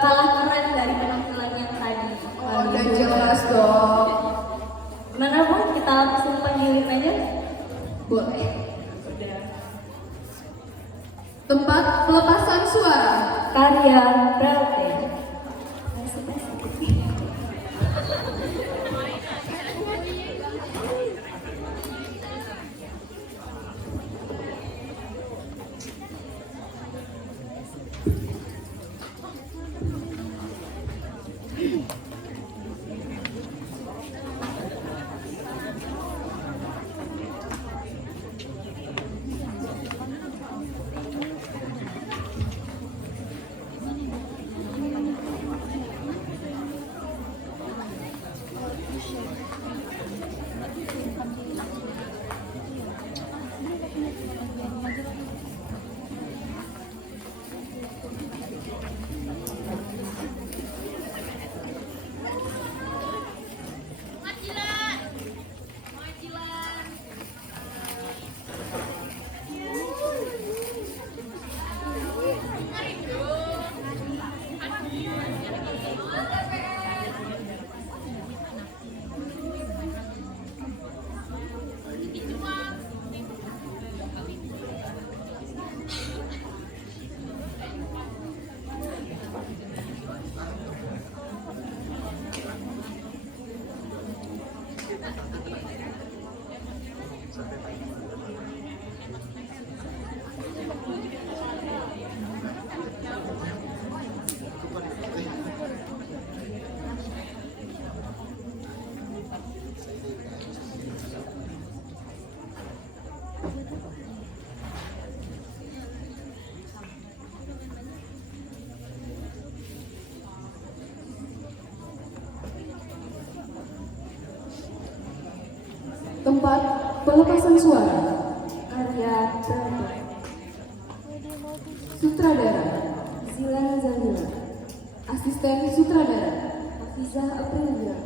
kalah keren dari penampilan yang tadi. Oh, udah jelas dong. Mana Bang, kita langsung panggilin aja? Boleh. Tempat pelepasan suara. Karya Brate. Tempat pelepasan suara. Karya Brate. Sutradara. Zilan Zalila. Asisten sutradara. Hafiza Aprilia.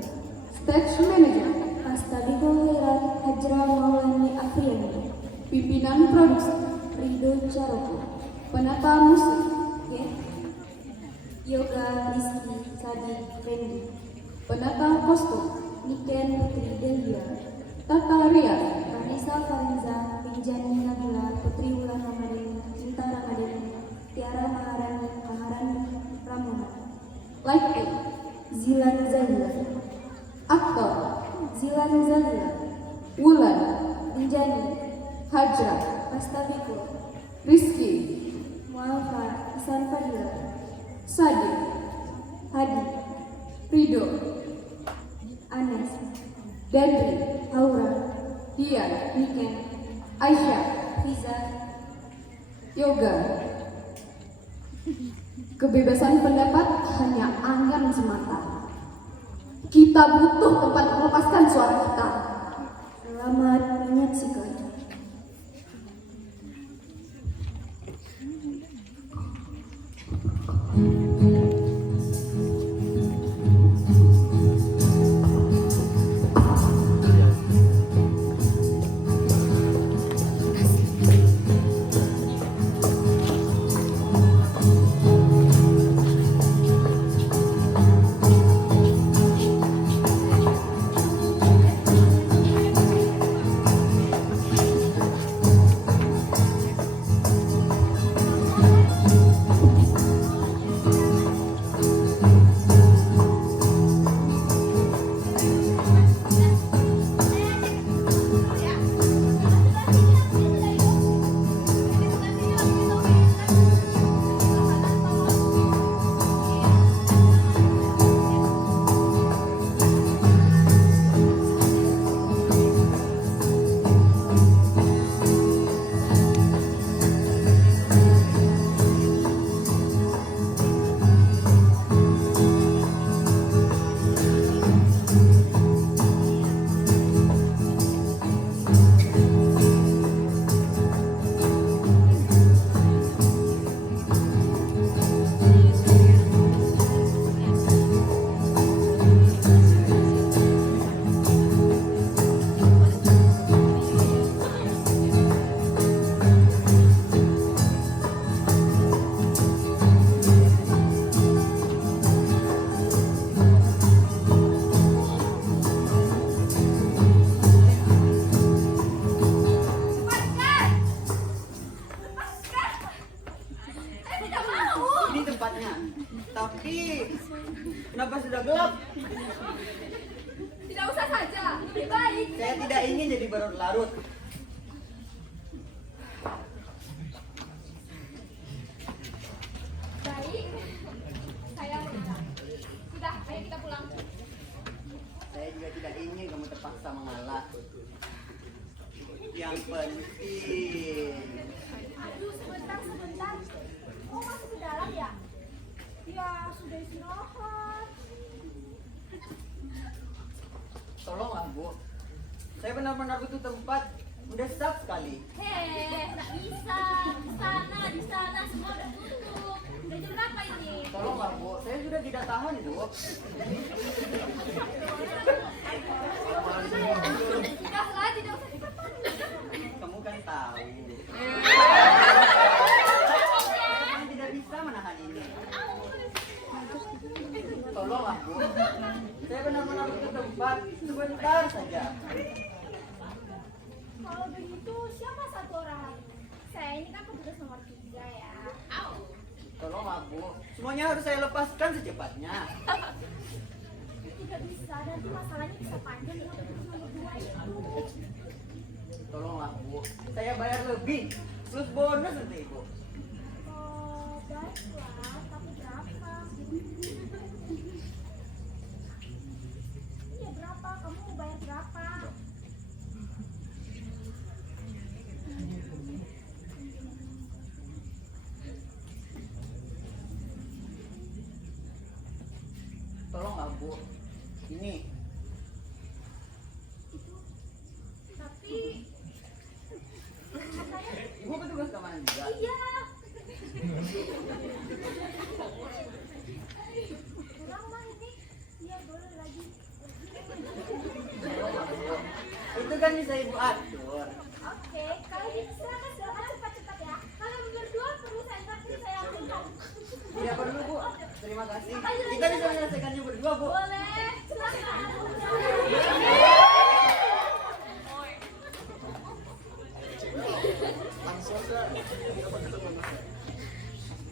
Stage manager. Astabiko Heran Hajra Maulani Afriani. Pimpinan produksi. Rido Caroko. Penata musik. Yoga Rizky Sadi Fendi. Penata kostum. Niken Putri Delia. Tata rias. Vanessa Fariza Pinjani Nabila Putri Wulan Ramadhan Cinta Ramadhan Tiara Maharani Ramona. Light aid. Zilan Zalila. Aktor. Zilan Zalila. Wulan. Pinjani Hajra. Pastabiko. Rizky. Muafa Isan Fadila. Sadi. Hadi. Rido. Anes. Dendri. Aura. Dian. Niken. Aisyah. Fiza. Yoga. Kebebasan pendapat hanya angan semata. Kita butuh tempat melepaskan suara kita. Selamat menyaksikan. tadi. Kenapa sudah gelap? Tidak usah saja, lebih baik. Saya tidak ingin jadi berlarut-larut. Baik, saya mengalah. Sudah, ayo kita pulang. Saya juga tidak ingin kamu terpaksa mengalah. Yang penting. Aduh, sebentar. Oh, masuk ke dalam ya? Ya, sudah istirahat. Tolonglah, Bu. Saya benar-benar butuh tempat. Mendesak sekali. Nggak bisa. Di sana semua udah tutup. Udah jam berapa ini? Tolonglah, Bu. Saya sudah tidak tahan, Bu. Sudahlah, tidak usah diperpanjang. Kamu kan tahu. Saya tidak bisa menahan ini. Tolonglah, Bu. Saya benar-benar butuh tempat. Sebentar saja. Kalau begitu, siapa satu orang lagi? Saya ini kan petugas nomor 3 ya. Tolonglah, Bu. Semuanya harus saya lepaskan secepatnya. Tidak bisa, nanti masalahnya bisa panjang dengan petugas nomor 2 itu. Tolonglah, Bu. Saya bayar lebih. Plus bonus nanti, Ibu. Oh, baiklah. Tapi berapa? Iya, berapa? Kamu mau bayar berapa? Tolonglah, Bu. Ini. Tapi katanya Ibu petugas keamanan juga. iya. Kurang mah ini. Iya, boleh lagi. Tolonglah, Bu. Itu kan bisa Ibu atur. Oke, kalau gitu silakan cepat-cepat ya. Kalau berdua perlu saya traktir, saya ambilkan. Tidak perlu, Bu. Terima kasih. Kita bisa menyelesaikannya berdua, Bu. Boleh, silakan.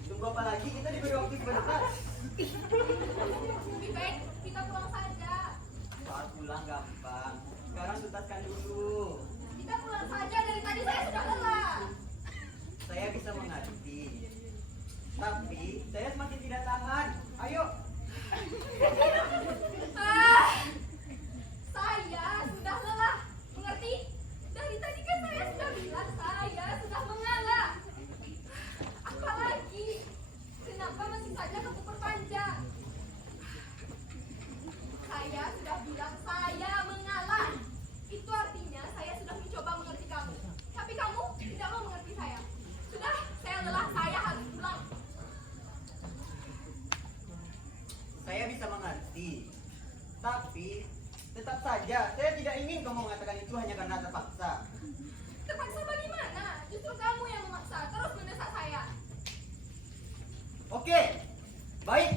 Tunggu apa lagi? Kita diberi waktu sebentar. Lebih baik kita pulang saja. Saat pulang gampang. Sekarang tuntaskan dulu. Kita pulang saja, dari tadi saya sudah lelah. Saya bisa mengerti. Tapi saya semakin tidak tahan. Ayo. Saya sudah lelah. Mengerti? Dari tadi kan saya sudah bilang saya sudah mengalah. Apalagi? Kenapa masih saja kamu perpanjang? Saya sudah bilang saya mengalah. Itu artinya saya sudah mencoba mengerti kamu. Tapi kamu tidak mau mengerti saya. Sudah, saya lelah. Saya harus pulang. Saya bisa mengerti. Tapi tetap saja saya tidak ingin kamu mengatakan itu hanya karena terpaksa. Terpaksa bagaimana? Justru kamu yang memaksa terus mendesak saya. Oke. Baik.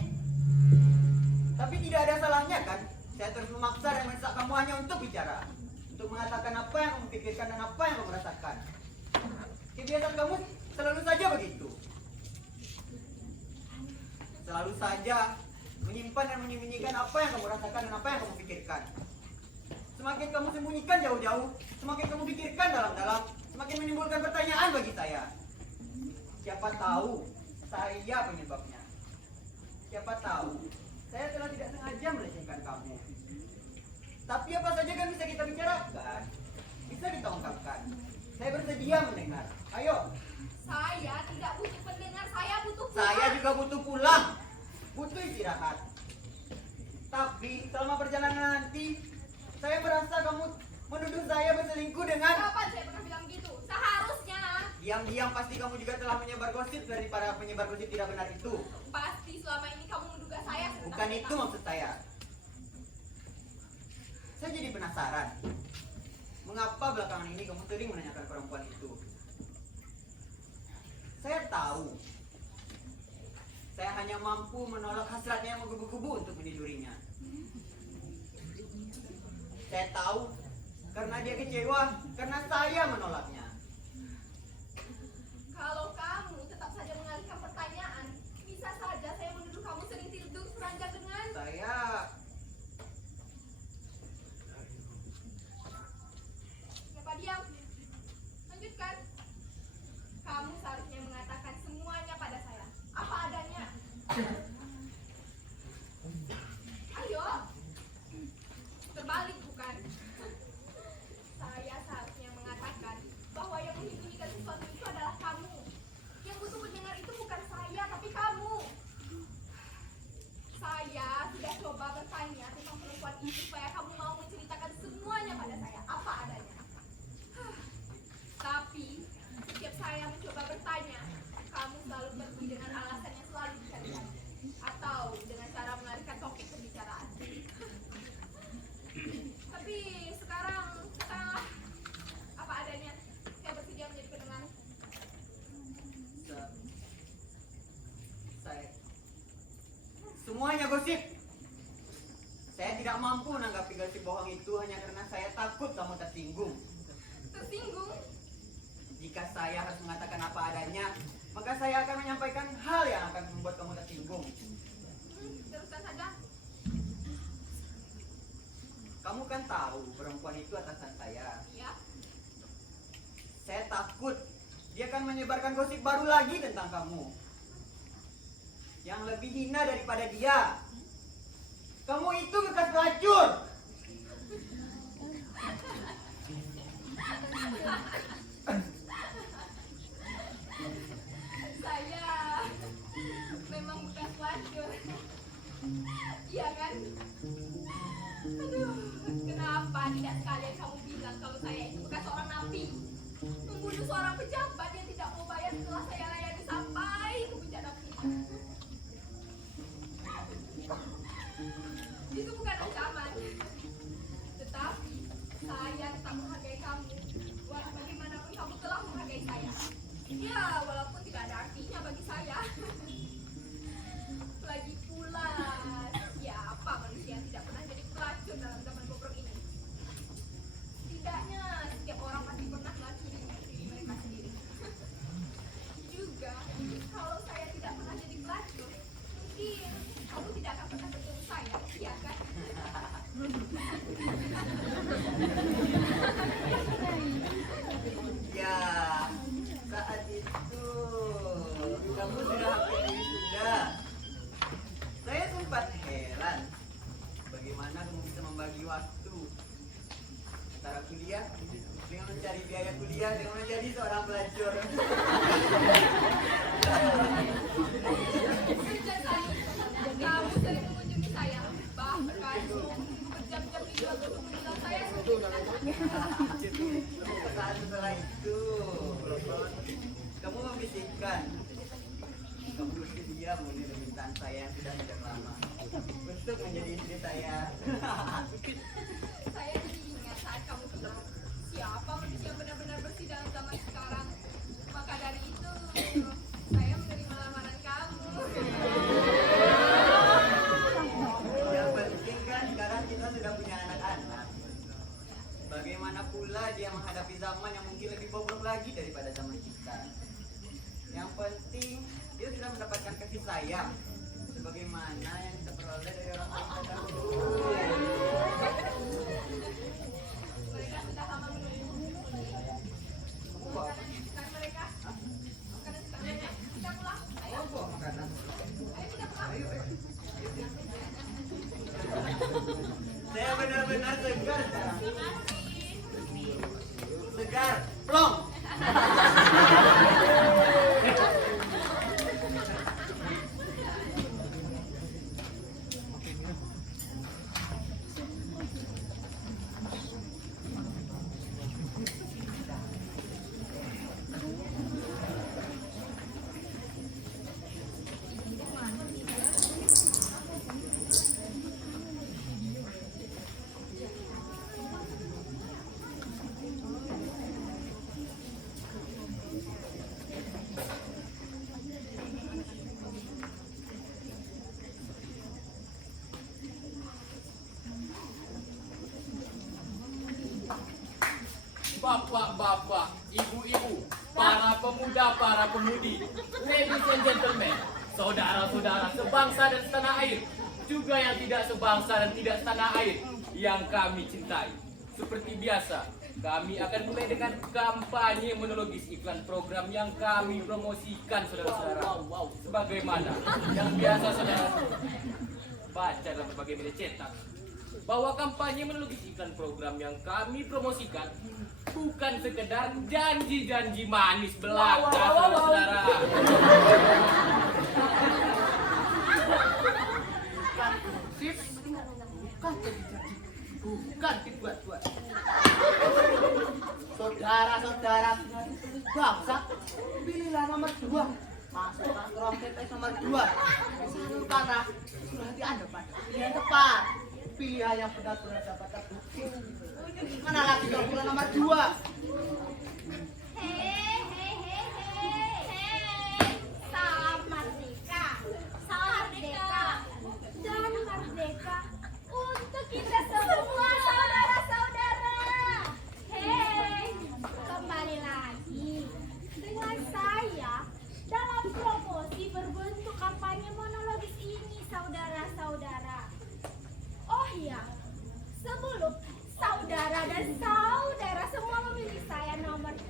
Tapi tidak ada salahnya kan? Saya terus memaksa dan mendesak kamu hanya untuk bicara. Untuk mengatakan apa yang kamu pikirkan dan apa yang kamu rasakan. Kebiasaan kamu selalu saja begitu. Selalu saja menyimpan dan menyembunyikan apa yang kamu rasakan dan apa yang kamu pikirkan. Semakin kamu sembunyikan jauh-jauh, semakin kamu pikirkan dalam-dalam, semakin menimbulkan pertanyaan bagi saya. Siapa tahu saya penyebabnya. Siapa tahu saya telah tidak sengaja melecehkan kamu. Tapi apa saja kan bisa kita bicarakan, bisa kita ungkapkan. Saya bersedia mendengar. Ayo. Saya tidak butuh pendengar, saya butuh pulang. Saya juga butuh pulang, butuh istirahat. Tapi selama perjalanan nanti, saya merasa kamu menuduh saya berselingkuh dengan... Kapan saya pernah bilang gitu? Seharusnya. Diam-diam pasti kamu juga telah menyebar gosip dari para penyebar gosip tidak benar itu. Pasti selama ini kamu menduga saya. Bukan itu maksud saya. Saya jadi penasaran. Mengapa belakangan ini kamu sering menanyakan perempuan itu? Saya tahu. Saya hanya mampu menolak hasratnya yang menggebu-gebu untuk menidurinya. Saya tahu karena dia kecewa, karena saya menolaknya. Kalau kamu tetap saja mengalihkan pertanyaan, bisa saja saya menuduh kamu sering saya mencoba bertanya, kamu selalu pergi dengan alasan yang selalu dicari-cari, atau dengan cara melarikan topik pembicaraan. Tapi sekarang katakanlah apa adanya. Saya bersedia menjadi pendengar. Saya semuanya gosip. Saya tidak mampu menanggapi gosip bohong itu hanya karena saya takut kamu tersinggung. Tersinggung? Jika saya harus mengatakan apa adanya, maka saya akan menyampaikan hal yang akan membuat kamu tersinggung. Teruskan saja. Kamu kan tahu perempuan itu atasan saya. Ya. Saya takut dia akan menyebarkan gosip baru lagi tentang kamu. Yang lebih hina daripada dia. Kamu itu bekas pelacur. Saya memang bekas pelacur. Iya kan? Aduh, kenapa tidak sekalian kamu bilang kalau saya itu bekas seorang napi, membunuh seorang pejabat yang tidak mau bayar setelah saya layani sampai ke puncak napi. Itu bukan ancaman, tetapi saya tetap menghargai kamu. Bagaimanapun kamu telah menghargai saya. Ya, walaupun tidak ada artinya bagi saya. Lagi pula, siapa manusia yang tidak pernah jadi pelacur dalam zaman bobrok ini? Setidaknya setiap orang pasti pernah melacuri diri mereka sendiri. Juga, kalau saya tidak pernah jadi pelacur, mungkin kamu tidak akan pernah bertemu saya, iya kan? Ya, saat itu kamu sudah hampir wisuda. Saya sempat heran bagaimana kamu bisa membagi waktu antara kuliah dengan mencari biaya kuliah dengan menjadi seorang pelacur. Sejak saat itu, kamu sering mengunjungi saya, bahkan berjam-jam di luar kemudian saya sendiri. Saat setelah itu kamu membisikkan kamu bersedia memenuhi permintaan saya yang sudah sejak lama untuk menjadi istri saya. Saya jadi ingat saat kamu bilang, siapa manusia yang benar-benar bersih dalam zaman sekarang. Maka dari itu, saya menerima lamaran kamu. Yang penting kan sekarang kita sudah punya anak-anak. Bagaimana pula dia menghadapi zaman yang mungkin lebih bobrok lagi daripada zaman kita. Yang penting dia sudah mendapatkan kasih sayang sebagaimana yang kita peroleh dari orang tua kita dahulu. Mereka sudah lama menunggu. Makanan kesukaan mereka. Makanan kesukaan mereka. Kita pulang. Ayo. Bawa makanan. Ayo kita pulang. Ayo. Saya benar-benar segar sekarang. Segar, plong. Bapak-bapak, ibu-ibu, para pemuda, para pemudi, ladies and gentlemen, saudara-saudara sebangsa dan setanah air, juga yang tidak sebangsa dan tidak setanah air yang kami cintai. Seperti biasa, kami akan mulai dengan kampanye monologis iklan program yang kami promosikan, saudara-saudara. Sebagaimana yang biasa saudara baca dalam berbagai media cetak, bahwa kampanye monologis iklan program yang kami promosikan bukan sekedar janji-janji manis belaka, saudara-saudara. Sip, bukan janji-janji, bukan dibuat-buat. Saudara-saudara, Bangsa, pilihlah nomor 2. Masukkan ke ruang TPS nomor 2. Salurkan surat Anda pada pilihan tepat. Pilihan yang benar-benar dapat terbukti. Mana lagi kalau pilih nomor 2? Salam merdeka, salam merdeka, dan merdeka untuk kita semua saudara-saudara. Hei, kembali lagi dengan saya dalam promosi berbentuk kampanye monologis ini, saudara-saudara. Oh iya, sebelum saudara dan saudara semua memilih saya nomor 3,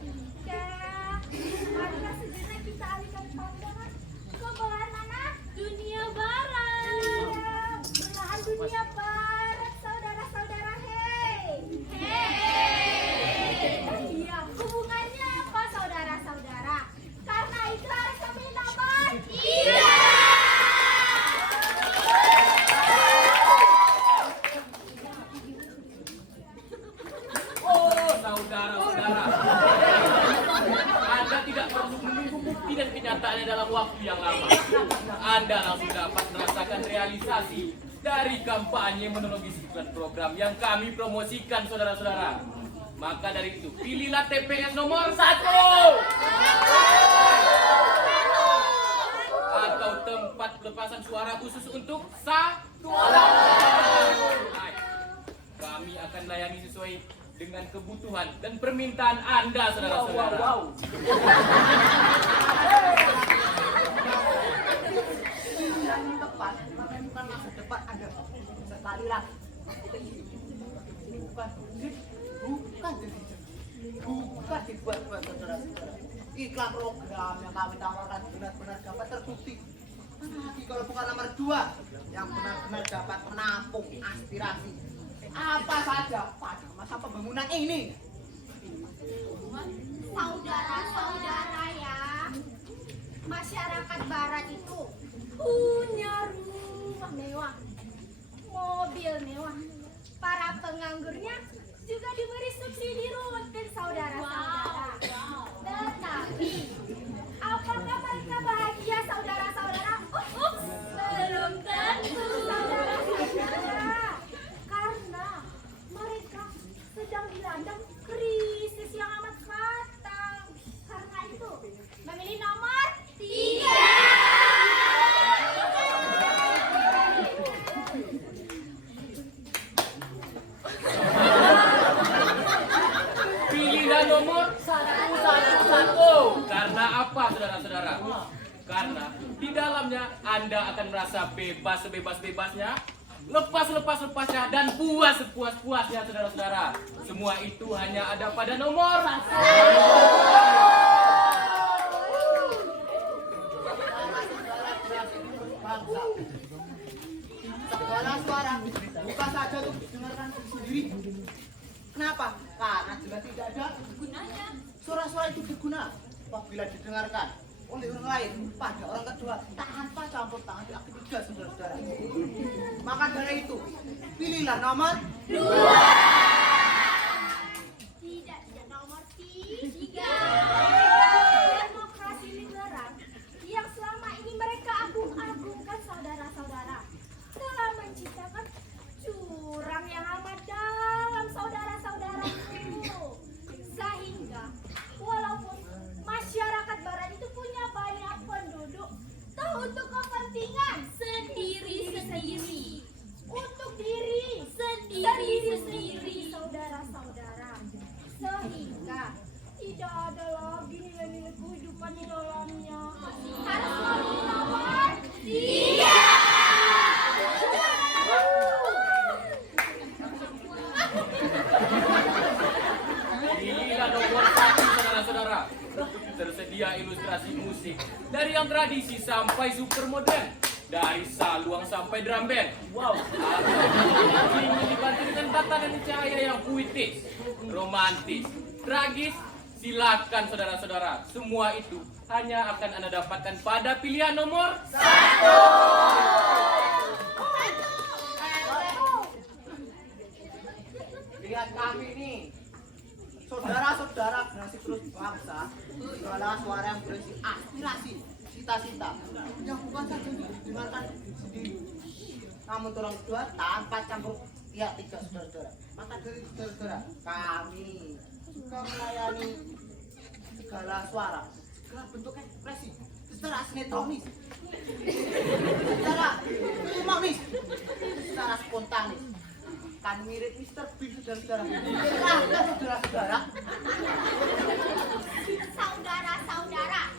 marilah sejenak kita alihkan pandangan ke belahan mana? Dunia barat. Belahan dunia barat, saudara-saudara. Hei. Iya, hubungannya apa, saudara-saudara? Karena itu harus memilih nomor 3. Oh, saudara-saudara. Anda tidak perlu menunggu bukti dan kenyataannya dalam waktu yang lama. Anda langsung dapat merasakan realisasi dari kampanye monologis iklan program yang kami promosikan, saudara-saudara. Maka dari itu, pilihlah TPS nomor 1 atau tempat pelepasan suara khusus untuk satu orang. Kami akan layani sesuai dengan kebutuhan dan permintaan Anda, saudara-saudara. Pilihan yang tepat, bukan masa depan Anda. Sekali lagi. Bukan dibuat-buat, saudara-saudara. Iklan program yang kami tawarkan benar-benar dapat terbukti. Mana lagi kalau bukan nomor 2 yang benar-benar dapat menampung aspirasi apa saja pada masa pembangunan ini. Saudara-saudara ya, masyarakat barat itu punya rumah mewah, mobil mewah. Para penganggurnya juga diberi subsidi rutin, saudara-saudara. Tetapi, apakah mereka bahagia, saudara-saudara? Belum tentu, saudara-saudara. Karena mereka sedang dilanda krisis yang amat fatal. Karena itu, memilih nomor 3. Pilihlah nomor 111. Karena apa, saudara-saudara? Karena di dalamnya Anda akan merasa bebas sebebas-bebasnya, lepas-lepas-lepasnya, dan puas sepuas-puasnya, saudara-saudara. Semua itu hanya ada pada nomor 1. Segala suara bukan saja untuk didengarkan sendiri. Kenapa? Karena jika tidak ada gunanya. Suara-suara itu berguna apabila didengarkan oleh orang lain pada orang kedua tanpa campur tangan pihak ketiga, saudara-saudara. Maka dari itu, pilihlah nomor 2. Tidak nomor 3. Demokrasi liberal yang selama ini mereka agung-agungkan, saudara-saudara, telah menciptakan jurang yang amat dalam, saudara-saudara itu. Sehingga walaupun masyarakat barat itu punya banyak penduduk, toh untuk kepentingan sendiri-sendiri, untuk diri sendiri-sendiri, saudara-saudara. Sehingga tidak ada lagi nilai-nilai kehidupan di dalamnya. Harus memilih nomor 3. Pilihlah nomor 1, saudara-saudara. Tersedia ilustrasi musik dari yang tradisi sampai super modern, dari saluang sampai drum band. Wow. Ini dibantu dengan tatanan cahaya yang puitis, romantis, tragis. Silakan, saudara-saudara. Semua itu hanya akan Anda dapatkan pada pilihan nomor 1. Lihat kami nih, Saudara-saudara generasi terus bangsa adalah suara yang berisi aspirasi, cita-cita yang bukan saja didengarkan sendiri, namun orang kedua tanpa campur pihak tiga saudara-saudara. Maka dari saudara-saudara kami juga melayani segala suara, segala bentuk ekspresi secara sinetronis, secara filmonis, secara spontanis. Kan mirip Mr. Bean saudara-saudara. Silahkan saudara-saudara. Saudara-saudara,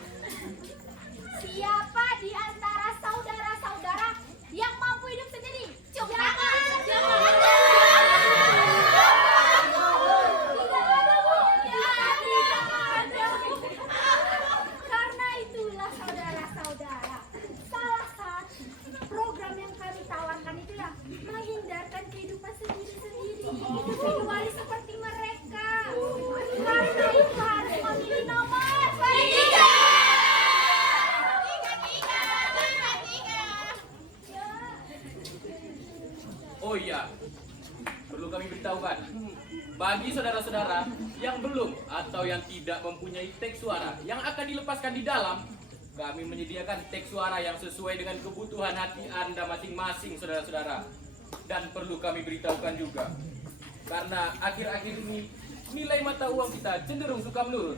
siapa di antara saudara-saudara yang mampu hidup sendiri? Cuk tangan. Karena itulah saudara-saudara, salah satu program yang kami tawarkan itu ya menghindarkan kehidupan sendiri-sendiri, individualis seperti mereka. Karena itu harus memilih nomor tiga. Oh iya, perlu kami beritahukan, bagi saudara-saudara yang belum atau yang tidak mempunyai teks suara yang akan dilepaskan di dalam, kami menyediakan teks suara yang sesuai dengan kebutuhan hati Anda masing-masing, saudara-saudara. Dan perlu kami beritahukan juga, karena akhir-akhir ini nilai mata uang kita cenderung suka menurun,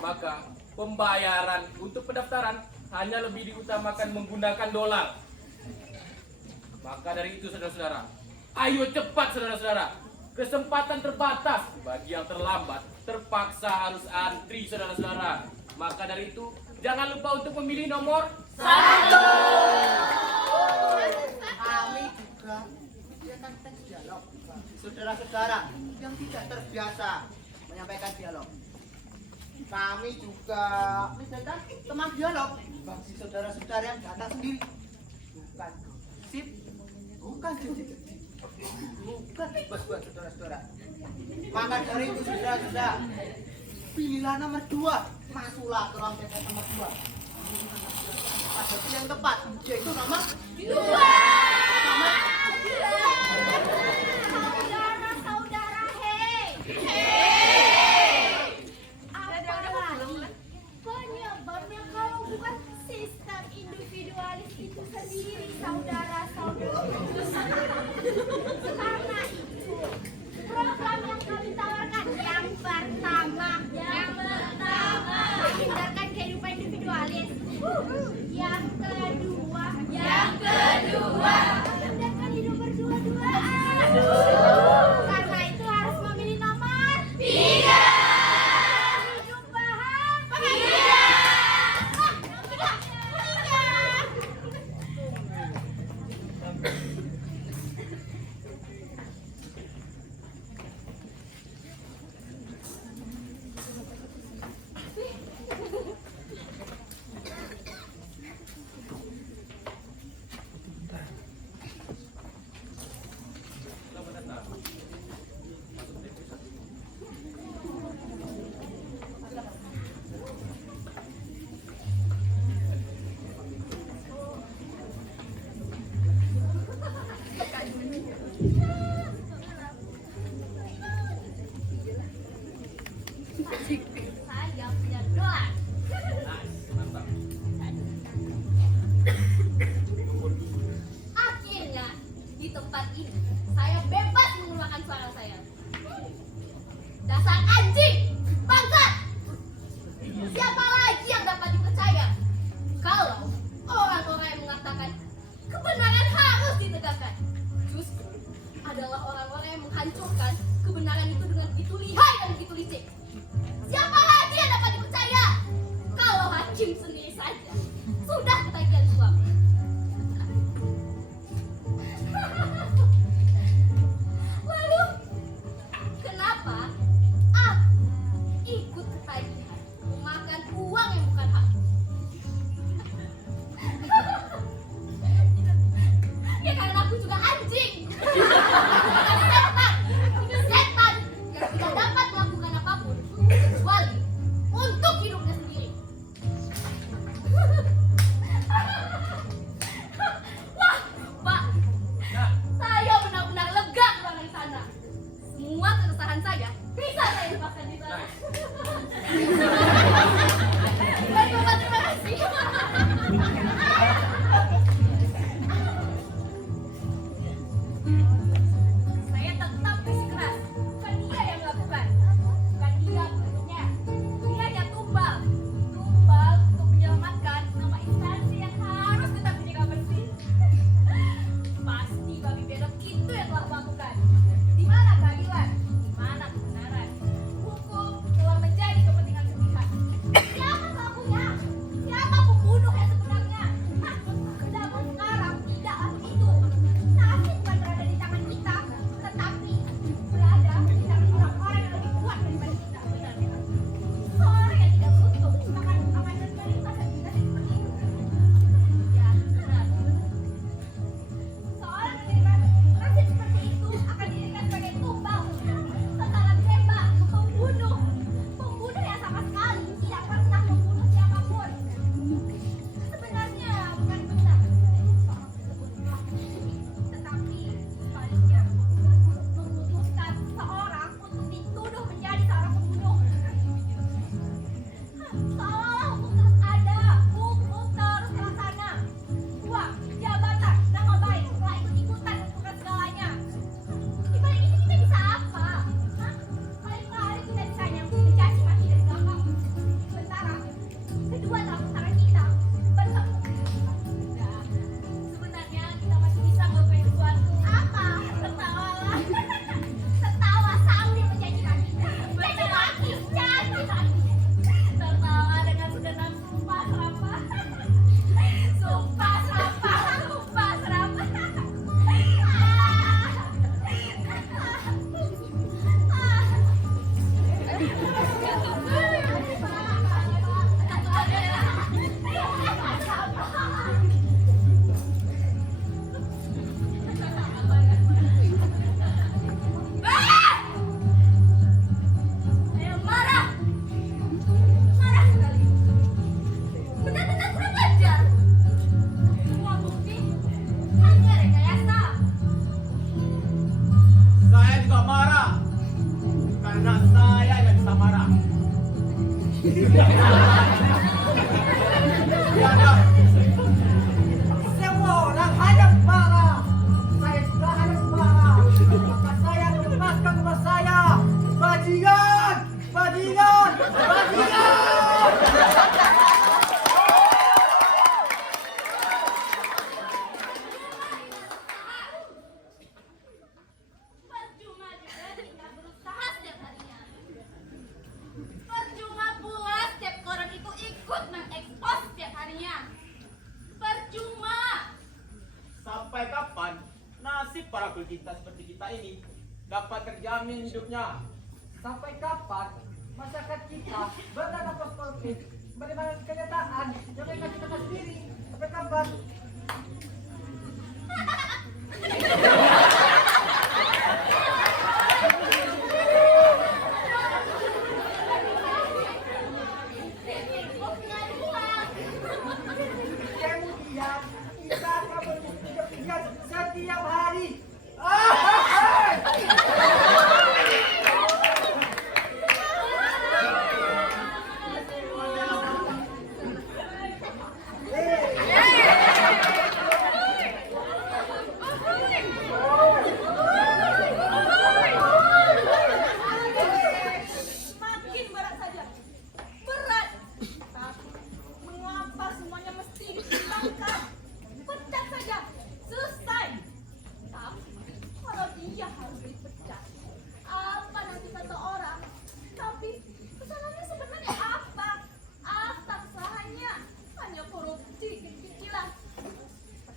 maka pembayaran untuk pendaftaran hanya lebih diutamakan menggunakan dolar. Maka dari itu saudara-saudara, ayo cepat saudara-saudara. Kesempatan terbatas, bagi yang terlambat terpaksa harus antri saudara-saudara. Maka dari itu, jangan lupa untuk memilih nomor 1. Kami juga menyediakan teks dialog bagi saudara-saudara yang tidak terbiasa menyampaikan dialog. Kami juga menyediakan teman dialog bagi saudara-saudara yang datang sendiri. Bukan sip, bukan jejik, bukan bebas buat saudara-saudara. Maka dari itu saudara-saudara, pilihlah nomor 2, masuklah ke ruang TP nomor 2. Pada pilih yang tepat, yaitu nomor 2. Saudara-saudara, hei. Apalagi penyebabnya kalau bukan sistem individualis itu sendiri, saudara-saudara. Karena itu, program yang kami tawarkan yang pertama menghindarkan kehidupan individualis. Yang kedua menghindarkan hidup berdua Biarlah. Semua orang hanya marah. Saya sudah hanya marah. Maka saya lepaskan rumah saya. Bajingan! Bajingan! Bajingan! Percuma juga kita berusaha setiap harinya. Percuma pula setiap orang itu ikut mengekspos setiap harinya. Percuma. Sampai kapan nasib para pecinta seperti kita ini dapat terjamin hidupnya? Sampai kapan masyarakat kita bernada positif bagaimana kenyataan yang mereka ciptakan sendiri? Sampai kapan? Kemudian kita akan berpikir setiap hari. Makin berat saja. Berat. Tapi mengapa semuanya mesti ditimbangkan? Pecat saja. Selesai. Tapi kalau dia harus dipecat, apa nanti kata orang? Tapi kesalahannya sebenarnya apa? Apa kesalahannya? Hanya korupsi, cicilan.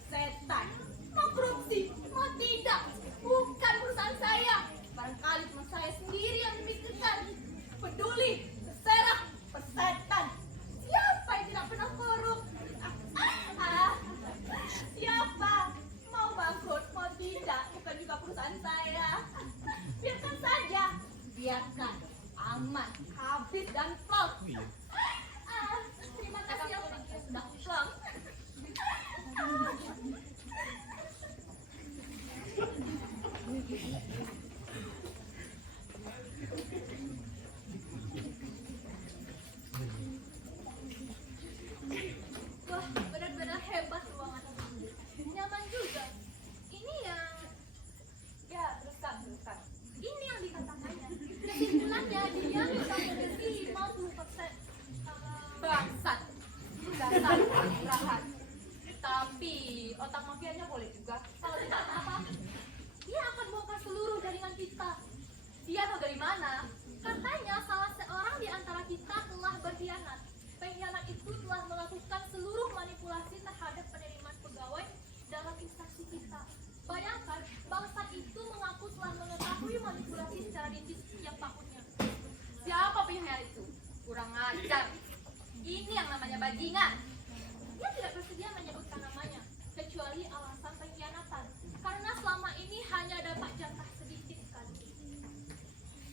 Setan. Mau korupsi? Mau tidak? Bukan perusahaan saya. Barangkali cuma saya sendiri yang memikirkan. Peduli, terserah, persetan. Siapa yang tidak pernah korup? Siapa? Mau bangkrut, mau tidak? Bukan juga perusahaan saya. Biarkan saja. Biarkan. Aman, habis dan plong. Terima kasih ya Pak. Sudah plong. Wah, benar-benar hebat ruangan ini. Nyaman juga. Ini yang ya rusak. Ini yang dikatakannya. Kesimpulannya dia bisa mengerti 50%. Bangsat. Dasar rahat. Tapi otak mafianya boleh juga. Kalau tidak apa-apa, dia akan bongkar seluruh jaringan kita. Dia tahu dari mana? Katanya salah seorang di antara kita telah berkhianat. Pengkhianat itu telah melakukan seluruh manipulasi terhadap penerimaan pegawai dalam instansi kita. Bayangkan, bangsat itu mengaku telah mengetahui manipulasi secara detail setiap tahunnya. Siapa pengkhianat itu? Kurang ajar. Ini yang namanya bajingan. Dia tidak bersedia menyebutkan namanya, kecuali alasan pengkhianatan. Karena selama ini hanya dapat jatah sedikit sekali.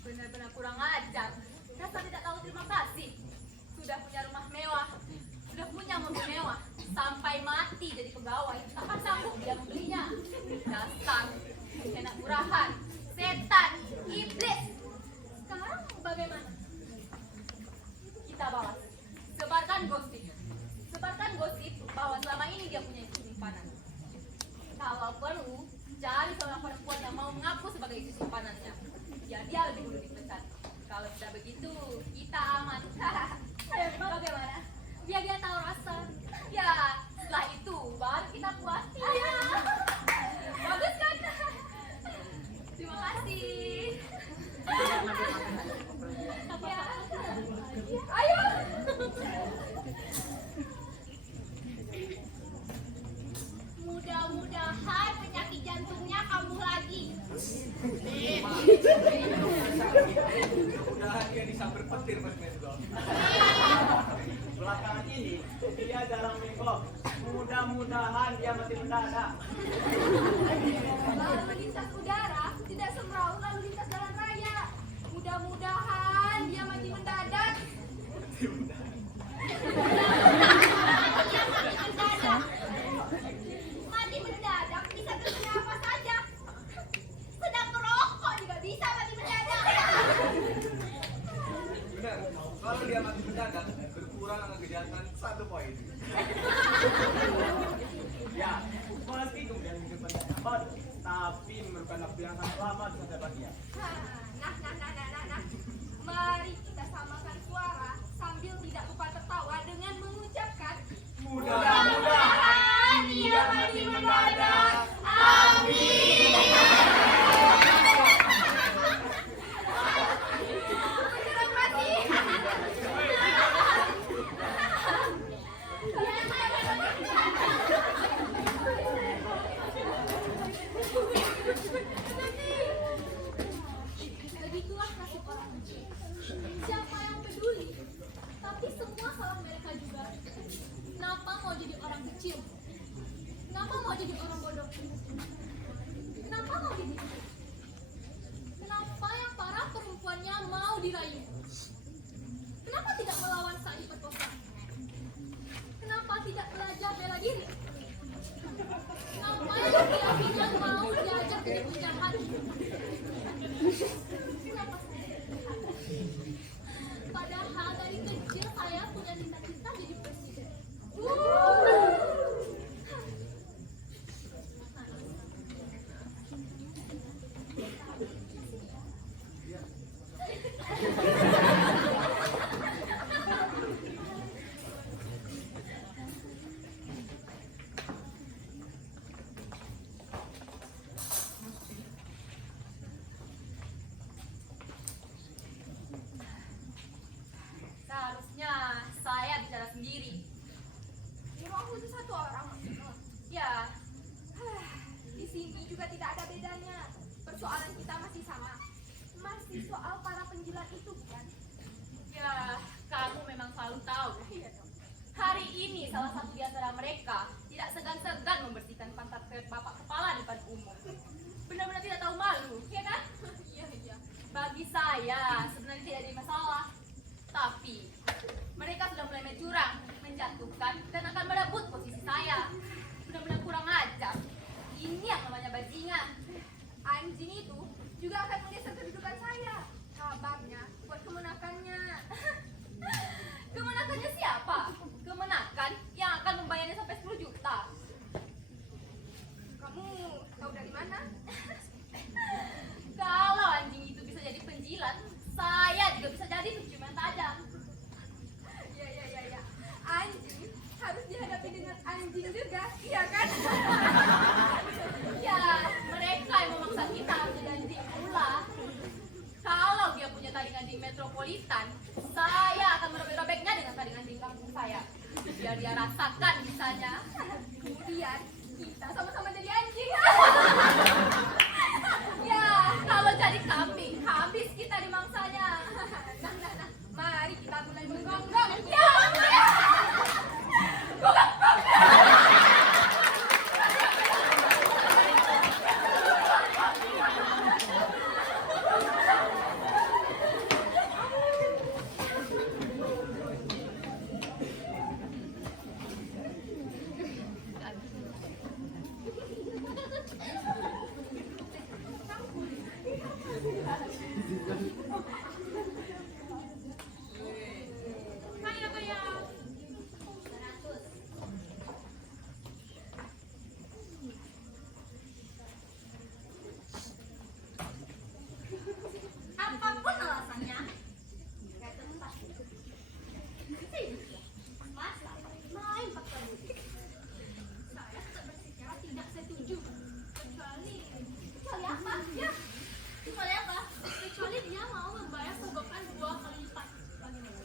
Benar-benar kurang ajar. Dasar tidak tahu terima kasih. Sudah punya rumah mewah, sudah punya mobil mewah, sampai mati jadi pegawai, tak sanggup dia membelinya. Dasar enak murahan, setan, iblis. Sekarang bagaimana? Kita balas. Sebarkan gosip bahwa selama ini dia punya istri simpanan. Kalau perlu, cari seorang perempuan yang mau mengaku sebagai istri simpanannya. Ya dia lebih dulu dipecat. Kalau sudah begitu, kita aman. Ayo, bagaimana? Biar dia tahu rasa. Ya, setelah itu baru kita puasi. Bagus kan? Terima kasih. Ya. Ayo. Mudah-mudahan penyakit jantungnya kambuh lagi. Mudah-mudahan dia disambar petir Mas Mesgo. Belakangan ini dia jarang bengkok. Mudah-mudahan dia mati mendadak. Lalu lintas udara tidak semrawut lalu lintas jalan raya. Mudah-mudahan dia mati mendadak. Mati mendadak bisa terjadi apa saja. Sedang merokok juga bisa mati mendadak. Benar, kalau dia mati mendadak orang akan kejahatan 1 poin. Ya, meski kemudian kehidupan tidak dapat, tapi memerlukan waktu yang sangat lama untuk mendapatnya. Nah. Mari kita samakan suara sambil tidak lupa tertawa dengan mengucapkan Mudah-mudahan ia mati mendadak. Amin. Begitulah nasib orang kecil. Siapa yang peduli? Tapi semua salah mereka juga. Kenapa mau jadi orang kecil? Kenapa mau jadi orang bodoh? Kenapa mau jadi? Kenapa yang para perempuannya mau dirayu? Kenapa tidak melawan saat diperkosa? Kenapa tidak belajar bela diri? Kenapa yang laki-lakinya mau diajak jadi penjahat? Kenapa saya jahat? Padahal dari kecil saya punya cita-cita jadi presiden. Seharusnya saya bicara sendiri. Di ruang khusus 1 orang maksudnya. Ya, di sini juga tidak ada bedanya. Persoalan kita masih sama. Masih soal para penjilat itu, bukan? Ya, kamu memang selalu tahu. Hari ini salah satu di antara mereka tidak segan-segan membersihkan pantat bapak kepala depan umum. Benar-benar tidak tahu malu, ya kan? Iya. Bagi saya sebenarnya tidak ada masalah. Tapi mereka sudah mulai mencurang, menjatuhkan, dan akan merebut posisi saya. Benar-benar kurang ajar. Ini yang namanya bajingan. Anjing itu juga akan menggeser kedudukan saya. Kabarnya buat kemenakannya. Kemenakannya siapa? Kemenakan yang akan membayarnya sampai 10 juta. Kamu tahu dari mana? Kalau anjing itu bisa jadi penjilat, saya juga bisa jadi penciuman tajam. Ya. Anjing harus dihadapi dengan anjing juga, iya kan? Ya, mereka yang memaksa kita harus jadi anjing pula. Kalau dia punya taring anjing metropolitan, saya akan merobek-robeknya dengan taring anjing kampung saya. Biar dia rasakan misalnya. Kemudian kita sama-sama jadi anjing. Ya, kalau jadi kambing, habis kita dimangsanya. Nah, mari kita mulai menggonggong. Ya, apapun alasannya, kayak tempat. Main pakai musik. Saya tetap berbicara tidak setuju. Kecuali apa? Ya. Kecuali apa? Kecuali dia mau membayar sogokan 2 kali lipat. Bagaimana?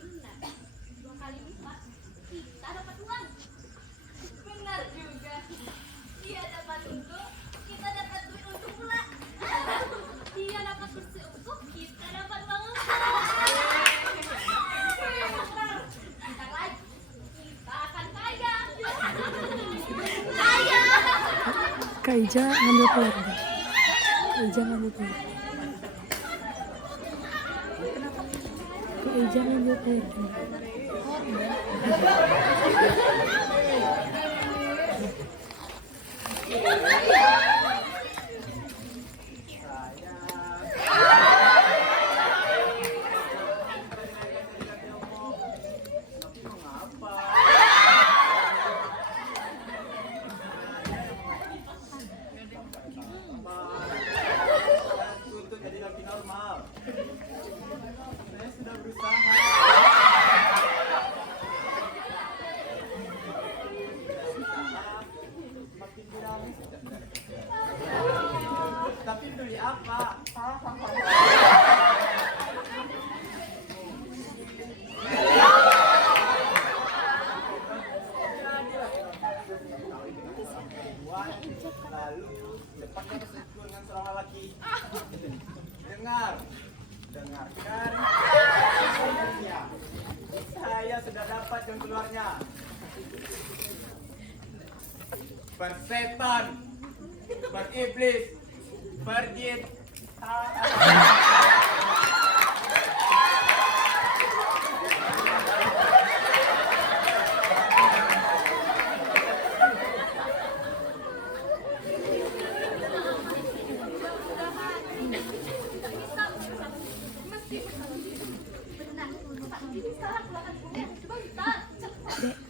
Benar. 2 kali lipat. Kita dapat uang. Benar juga. Dia dapat untung, kita dapat duit untung pula. Dia dapat bersih untung, kita dapat uang untung. Bentar lagi, kita akan kaya. Kaya. Kak Ija ngambil pelet deh. Kak Ija ngambil pelet. Kak Ija ngambil pelet deh. sudah dapat jalan keluarnya. Bersetan, beriblis, berjin.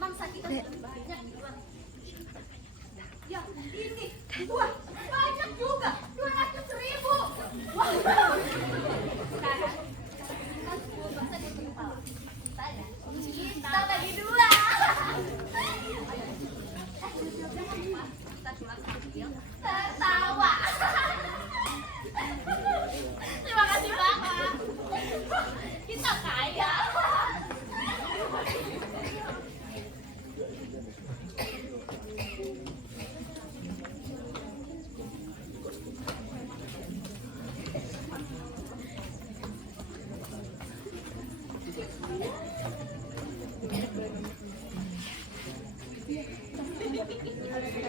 Mangsa kita banyak ya ini wah banyak juga 200.000. Wah sekarang bangsa di kepala kita bagi dua. Kita cuma sambil tertawa. Terima kasih banget. Kita kaya.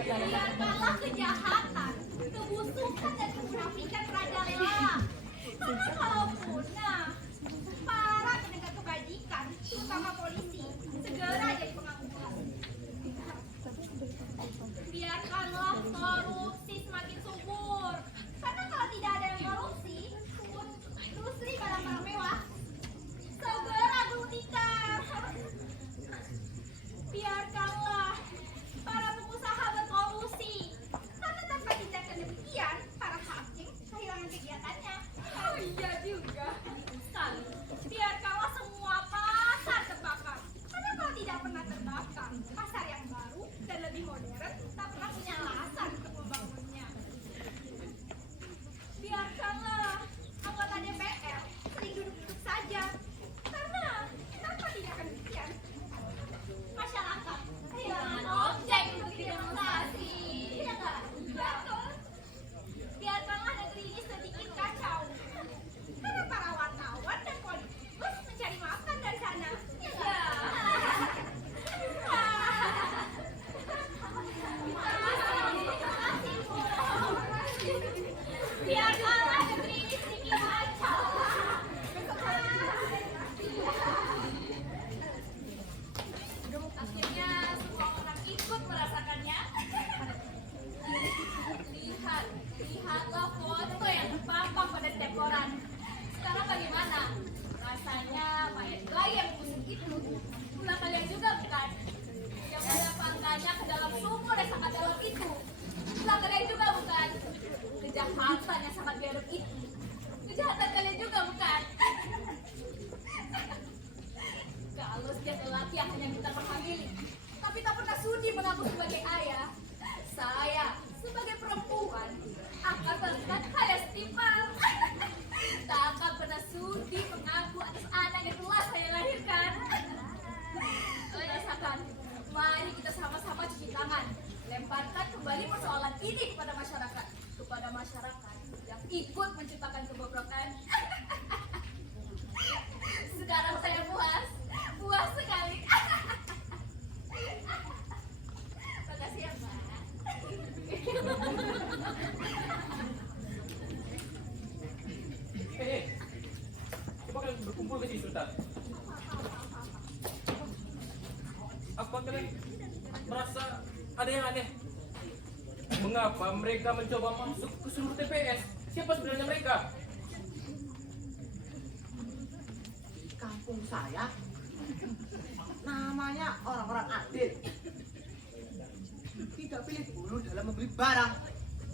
Biarkanlah kejahatan, kebusukan dan kemunafikan merajalela. Karena kalaupun para penegak kebajikan, terutama polisi, segera jadi pengangguran. Biarkanlah korupsi semakin subur. Karena kalau tidak ada yang korupsi, industri barang-barang mewah segera gulung tikar. Biarkanlah para pengusaha berkolusi. Karena tanpa tindakan demikian, para hakim kehilangan kegiatannya. Oh iya juga. Sekali. Biarkanlah semua pasar terbakar. Karena kalau tidak pernah terbakar, pasar yang baru dan lebih modern tak pernah punya alasan untuk membangunnya. Biarkanlah anggota DPR sering duduk-duduk saja. Karena tanpa tindakan demikian, masyarakat kehilangan objek untuk demonstrasi. Iya nggak? Betul. Biarkanlah negeri ini sedikit kacau. Karena para wartawan dan politikus mencari makan dari sana. Iya nggak? Biarkanlah negeri ini sedikit kacau. Akhirnya semua orang ikut merasakannya. Lihatlah foto yang terpampang pada setiap koran. Sekarang bagaimana? Rasanya mayat bayi yang busuk itu pula kalian juga bukan? Yang melepaskannya ke dalam sumur yang sangat dalam itu pula kalian juga bukan? Kejahatan yang sangat biadab itu kejahatan kalian juga bukan? Kalau setiap lelaki yang hanya minta menghamili, tapi tak pernah sudi mengaku sebagai ayah, saya sebagai perempuan akan melakukan hal yang setimpal. Tak akan pernah sudi mengaku atas anak yang telah saya lahirkan. Rasakan, mari kita sama-sama cuci tangan, lemparkan kembali persoalan ini kepada masyarakat yang ikut menciptakan kebobrokan. Sekarang saya puas sekali. Makasih ya, Mbak. Coba kalian berkumpul ke sini sebentar. Apa kalian merasa ada yang aneh? Mengapa mereka mencoba masuk ke seluruh TPS? Siapa sebenarnya mereka? Di kampung saya namanya orang-orang adil. Tidak pilih bulu dalam membeli barang.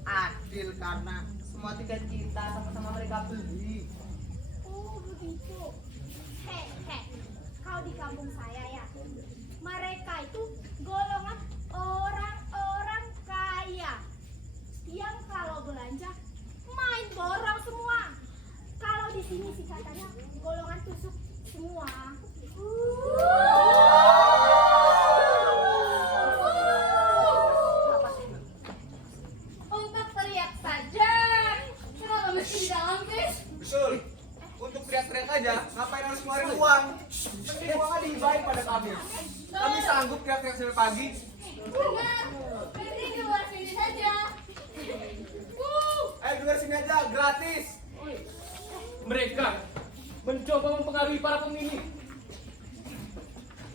Adil karena semua tiket kita sama-sama mereka beli. Oh begitu. Kau di kampung saya ya. Mereka itu golongan orang-orang kaya yang kalau belanja main borong semua. Kalau di sini sih katanya golongan tusuk semua. Untuk teriak saja. Kenapa mesti di dalam, Chris? Betul. Untuk teriak-teriak aja, ngapain harus ngeluarin uang? Mending uang aja lebih baik pada kami. Kami sanggup teriak-teriak sampai pagi. Benar. Berarti di luar sini saja. Ayo di luar sini aja, gratis. Mereka mencoba mempengaruhi para pemilih.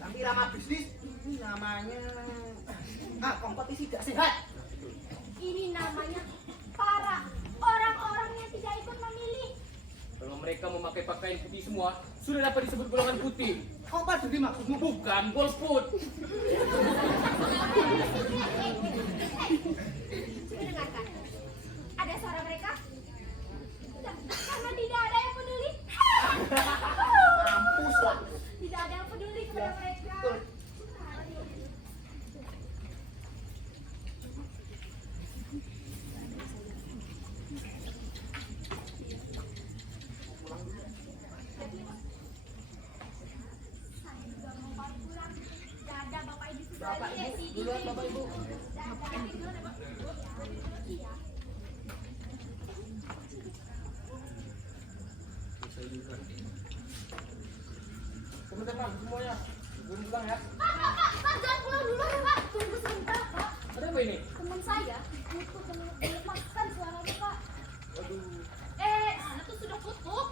Tapi ramah bisnis ini namanya kompetisi tidak sehat. Ini namanya para orang-orang yang tidak ikut memilih. Kalau mereka memakai pakaian putih semua, sudah dapat disebut golongan putih. Apa jadi maksudmu? Bukan golput. Coba dengarkan. Ada suara mereka? Tidak, karena tidak ada yang peduli. Mampus lah. Tidak ada yang peduli kepada mereka. Saya juga mau pamit pulang. Dadah Bapak Ibu sudah Bapak Ibu, duluan Bapak Ibu. Iya. Teman-teman semuanya, belum pulang ya. Pak, jangan pulang dulu ya Pak. Tunggu sebentar Pak. Ada apa ini? Teman saya butuh melepaskan suaranya Pak. Waduh. Sana tuh sudah tutup.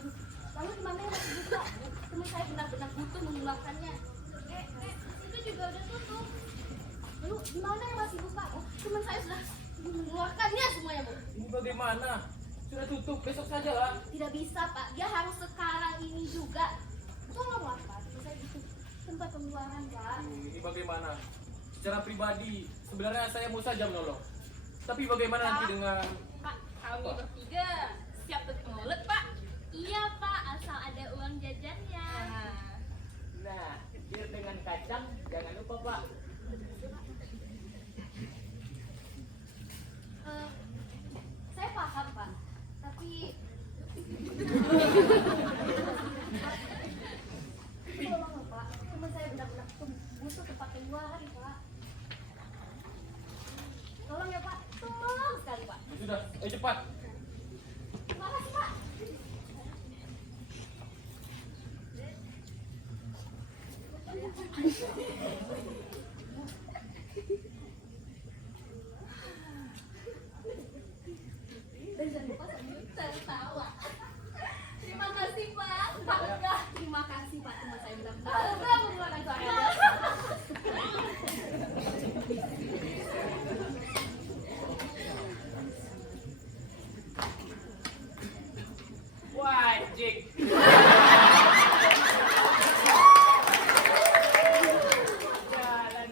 Aduh, lalu di mana yang masih buka? Teman saya benar-benar butuh mengeluarkannya. Itu juga udah tutup. Lalu di mana yang masih buka? Oh, teman saya sudah mengeluarkannya semuanya, Bu. Ini bagaimana? Sudah tutup, besok saja lah. Tidak bisa, Pak. Dia harus sekarang ini juga. Tolonglah Pak, saya butuh tempat pengeluaran Pak. Ini bagaimana? Secara pribadi, sebenarnya saya mau saja menolong. Tapi bagaimana nanti dengan... Pak, kami bertiga siap tutup mulut, Pak. Iya, Pak. Asal ada uang jajannya. Nah, bir dengan kacang, jangan lupa Pak. Saya paham Pak, tapi tolonglah Pak, teman saya benar-benar butuh tempat pengeluaran Pak. Tolong ya Pak, tolong sekali Pak. Sudah, ayo cepat. Makasih Pak. Dan jangan lupa sambil tertawa. Terima kasih, Pak. Bangga. Terima kasih, Pak. Teman saya benar-benar bangga mengeluarkan suaranya. Wajib. Jalan.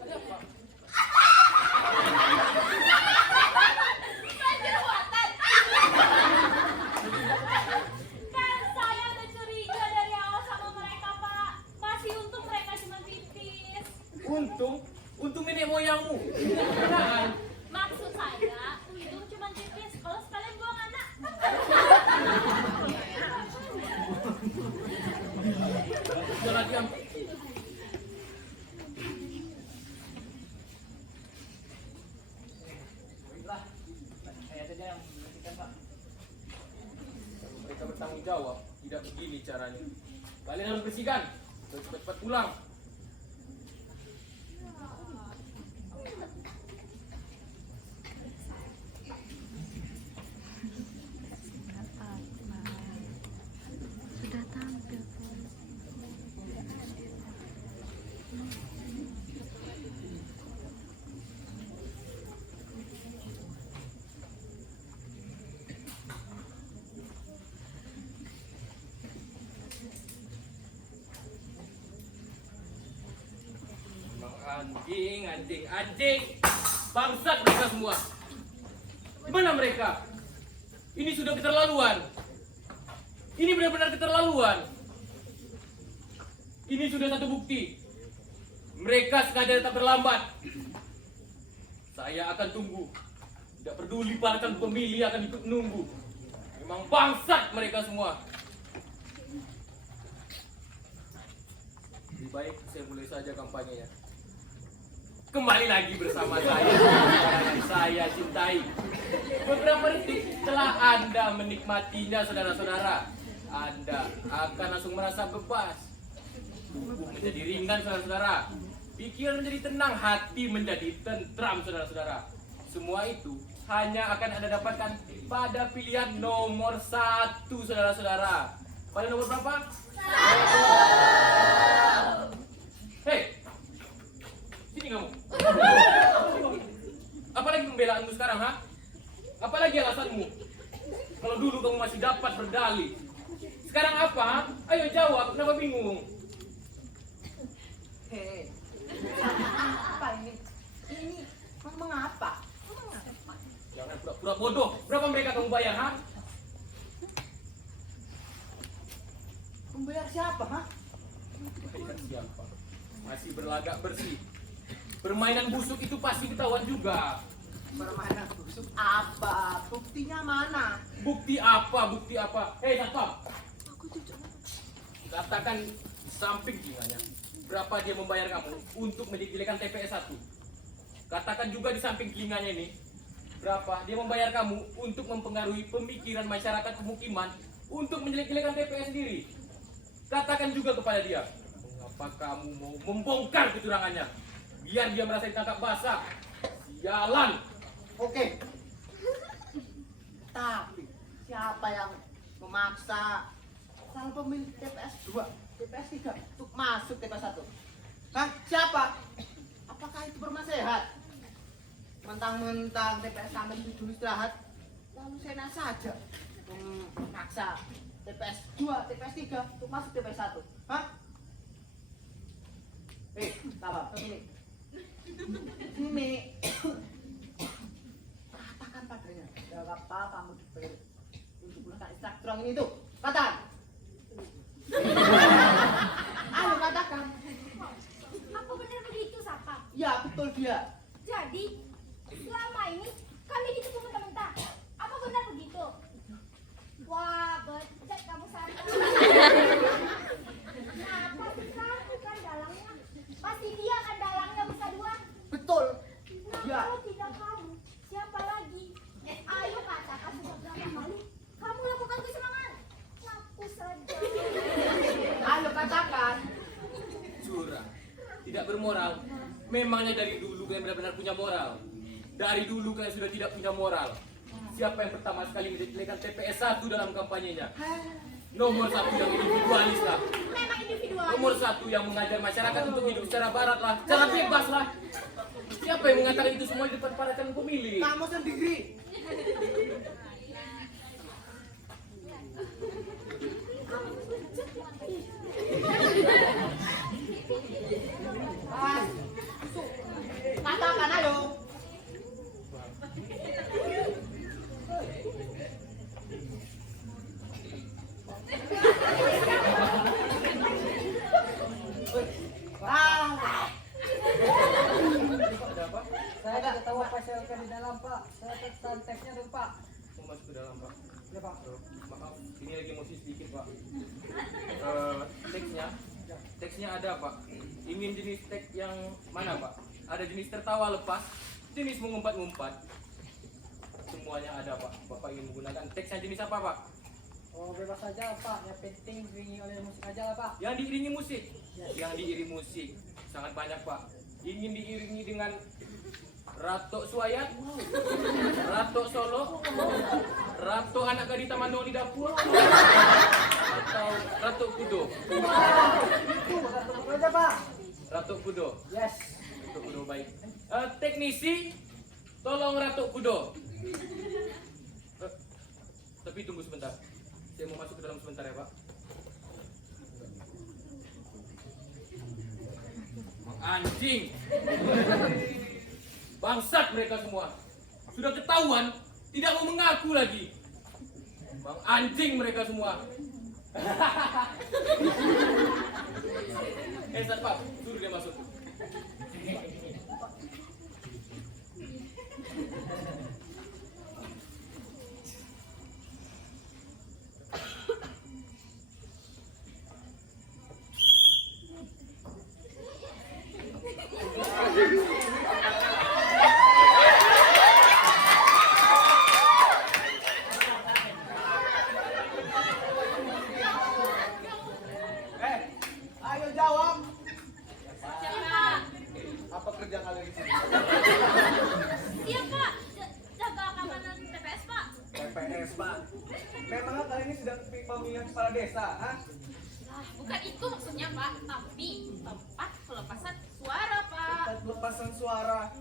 Ada apa? Kan saya udah curiga dari awal sama mereka, Pak. Masih untung mereka cuma tipis. Untung nenek moyangmu. Beneran. Maksud saya, untung cuma tipis. Kalau sekalian buang anak. Jangan diam. Baiklah, saya saja yang membersihkan Pak. Kalau mereka bertanggung jawab, tidak begini caranya. Kalian harus bersihkan. Dan cepat-cepat pulang. Sudah tampil Memang anjing. Bangsat mereka semua. Di mana mereka? Ini sudah keterlaluan. Ini benar-benar keterlaluan. Ini sudah satu bukti. Mereka sengaja datang terlambat. Saya akan tunggu. Tidak peduli bahkan pemilih akan ikut menunggu. Memang bangsat mereka semua. Lebih baik saya mulai saja kampanyenya. Kembali lagi bersama saya, yang saya cintai. Beberapa detik setelah Anda menikmatinya, saudara-saudara, Anda akan langsung merasa bebas. tubuh menjadi ringan, saudara-saudara. Pikiran menjadi tenang, hati menjadi tentram, saudara-saudara. Semua itu hanya akan Anda dapatkan pada pilihan nomor 1, saudara-saudara. Pada nomor berapa? 1. Hei, sini kamu. Apalagi pembelaanmu sekarang, ha? Apalagi alasanmu? Kalau dulu kamu masih dapat berdalih. Sekarang apa, ha? Ayo jawab, kenapa bingung? Hei, apa ini? Ini mengapa? Jangan pura-pura bodoh. Berapa mereka kamu bayar, ha? Membayar siapa, ha? Bayar siapa? Masih berlagak bersih. Permainan busuk itu pasti ketahuan juga. Permainan busuk apa? Buktinya mana? Bukti apa? Bukti apa? Hei, satpam. Katakan samping telinganya. Berapa dia membayar kamu untuk menjelek-jelekan TPS 1? Katakan juga di samping telinganya ini. Berapa dia membayar kamu untuk mempengaruhi pemikiran masyarakat pemukiman untuk menjelek-jelekan TPS sendiri? Katakan juga kepada dia. Mengapa kamu mau membongkar kecurangannya? Biar dia merasa ditangkap basah. Sialan. Oke. Tapi siapa yang memaksa sang pemilik TPS 2, TPS 3 untuk masuk TPS 1? Hah? Siapa? Apakah itu bermasehat? Mentang-mentang TPS kami itu dulu istirahat, lalu sena saja memaksa TPS 2, TPS 3 untuk masuk TPS 1. Hah? Sabar, ini. Ini. Katakan padanya, berapa kamu dibayar untuk gunakan istilah curang ini tuh? Katakan. Ayo katakan. Apa benar begitu, Sapam? Ya, betul dia. Jadi, selama ini kami ditipu mentah-mentah. Apa benar begitu? Wah, becek kamu sana. Nah, pasti kamu kan dalangnya. Pasti dia kan dalangnya bisa 2. Betul. Nah, Ya. kalau tidak kamu, siapa lagi? Ayo katakan sudah berapa kali kamu lakukan kecurangan? Ngaku saja. Ayo katakan. Curang, tidak bermoral. Memangnya dari dulu kalian benar-benar punya moral. Dari dulu kalian sudah tidak punya moral. Siapa yang pertama sekali menjelek-jelekan TPS 1 dalam kampanyenya? Nomor 1 yang individualis lah. Memang individual. Nomor 1 yang mengajar masyarakat untuk hidup secara barat lah, secara bebas lah. Siapa yang mengatakan itu semua di depan para calon pemilih? Kamu sendiri. Katakan ayo. Ada apa? Saya tidak tahu apa saya lakukan di dalam, Pak. Saya pesan teksnya dong, Pak. Mau masuk ke dalam, Pak. Ya, Pak. Maaf, ini lagi emosi sedikit, Pak. Teksnya ada, Pak. Ingin jenis teks yang mana, Pak? Ada jenis tertawa lepas, jenis mengumpat-ngumpat. Semuanya ada, Pak. Bapak ingin menggunakan teks yang jenis apa, Pak? Oh, bebas saja, Pak. Yang penting diiringi oleh musik aja lah, Pak. Yang diiringi musik. Yang diiringi musik. Sangat banyak, Pak. Ingin diiringi dengan Ratok Suayat, Ratok Solo, Ratok Anak Gadita Mano di dapur, atau Ratok Kudo. Itu, satu aja, Pak. Ratok Kudo. Yes. Ratok Kudo baik. Teknisi, tolong Ratok Kudo. Tapi tunggu sebentar. Saya mau masuk ke dalam sebentar ya, Pak. Anjing. Bangsat mereka semua. Sudah ketahuan, tidak mau mengaku lagi. Bang anjing mereka semua. Satpam, suruh dia masuk. Ayo jawab. kerja kalian di sini? Iya Pak, jaga keamanan TPS Pak. TPS, Pak. Memangnya kalian ini sedang pemilihan kepala desa, ha? Lah, bukan itu maksudnya Pak, tapi tempat pelepasan suara Pak. Tempat pelepasan suara.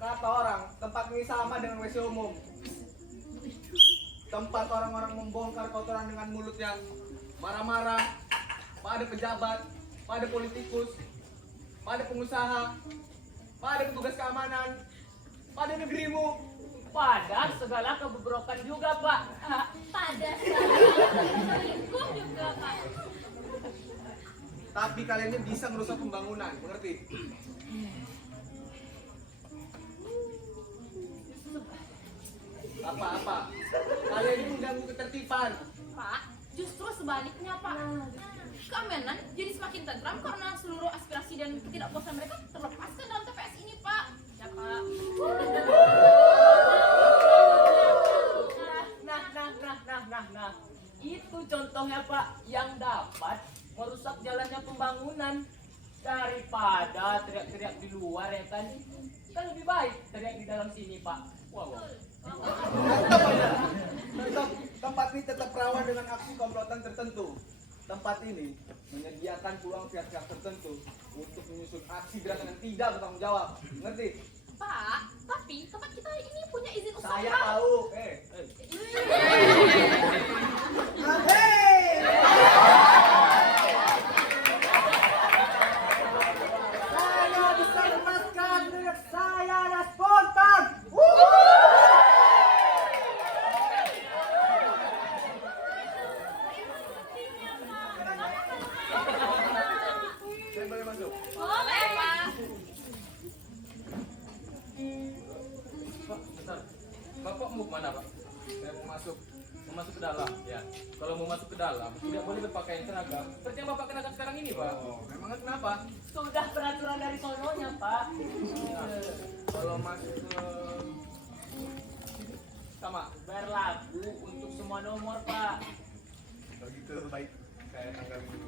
Kata orang, tempat ini sama dengan WC umum. Tempat orang-orang membongkar kotoran dengan mulut yang marah-marah pada pejabat, pada politikus, pada pengusaha, pada petugas keamanan, pada negerimu. Pada segala kebobrokan juga, Pak. Pada selingkuh juga Pak. Tapi kalian ini bisa merusak pembangunan, mengerti? Apa-apa? Kalian ini mengganggu ketertiban. Pak, justru sebaliknya Pak. Keamanan jadi semakin tentram karena seluruh aspirasi dan ketidakpuasan mereka terlepaskan dalam TPS ini Pak. Ya Pak. Nah. Itu contohnya, Pak, yang dapat merusak jalannya pembangunan. Daripada teriak-teriak di luar, ya kan? Kan lebih baik teriak di dalam sini, Pak. Wow. Tempat ini tetap rawan dengan aksi komplotan tertentu. Tempat ini menyediakan peluang pihak-pihak tertentu untuk menyusun aksi gerakan yang tidak bertanggung jawab. Ngerti? Pak, tapi tempat kita ini punya izin usaha. Saya tahu. Saya bisa lepaskan diri saya dan spontan. Saya boleh masuk? Boleh Pak. Pak, bentar. Bapak mau kemana, Pak? Saya mau masuk. Mau masuk ke dalam? Ya. Kalau mau masuk ke dalam, tidak boleh berpakaian seragam. Seperti yang Bapak kenakan sekarang ini, Pak. Oh, memangnya kenapa? Sudah peraturan dari sononya, Pak. Kalau masuk ke sama. Berlaku untuk semua nomor, Pak. Kalau gitu baik. Saya tanggalin dulu.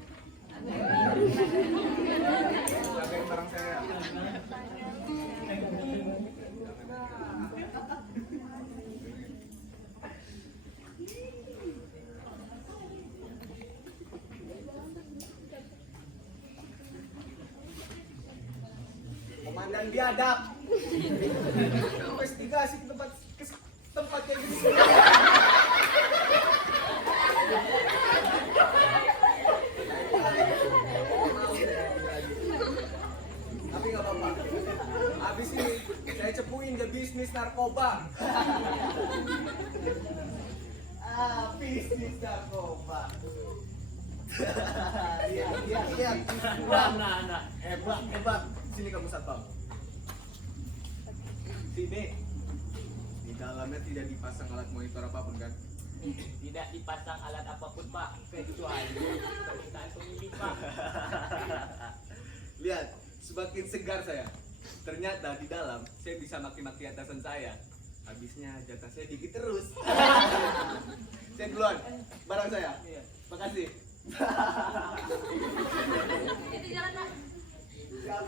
Jagain barang saya. Komandan biadab. Investigasi ke tempat kayak gini. Tapi nggak apa-apa. Habis ini saya cepuin ke bisnis narkoba. Bisnis narkoba. Lihat. Nah. Hebat. Sini kamu satpam. Sini. Di dalamnya tidak dipasang alat monitor apapun kan? Tidak dipasang alat apapun, Pak, kecuali permintaan pemilik, Pak. Lihat, semakin segar saya. Ternyata di dalam saya bisa maki-maki atasan saya. Habisnya jatah saya dikit terus. Saya duluan, barang saya. Iya. Makasih. Itu jalan Pak. Siap.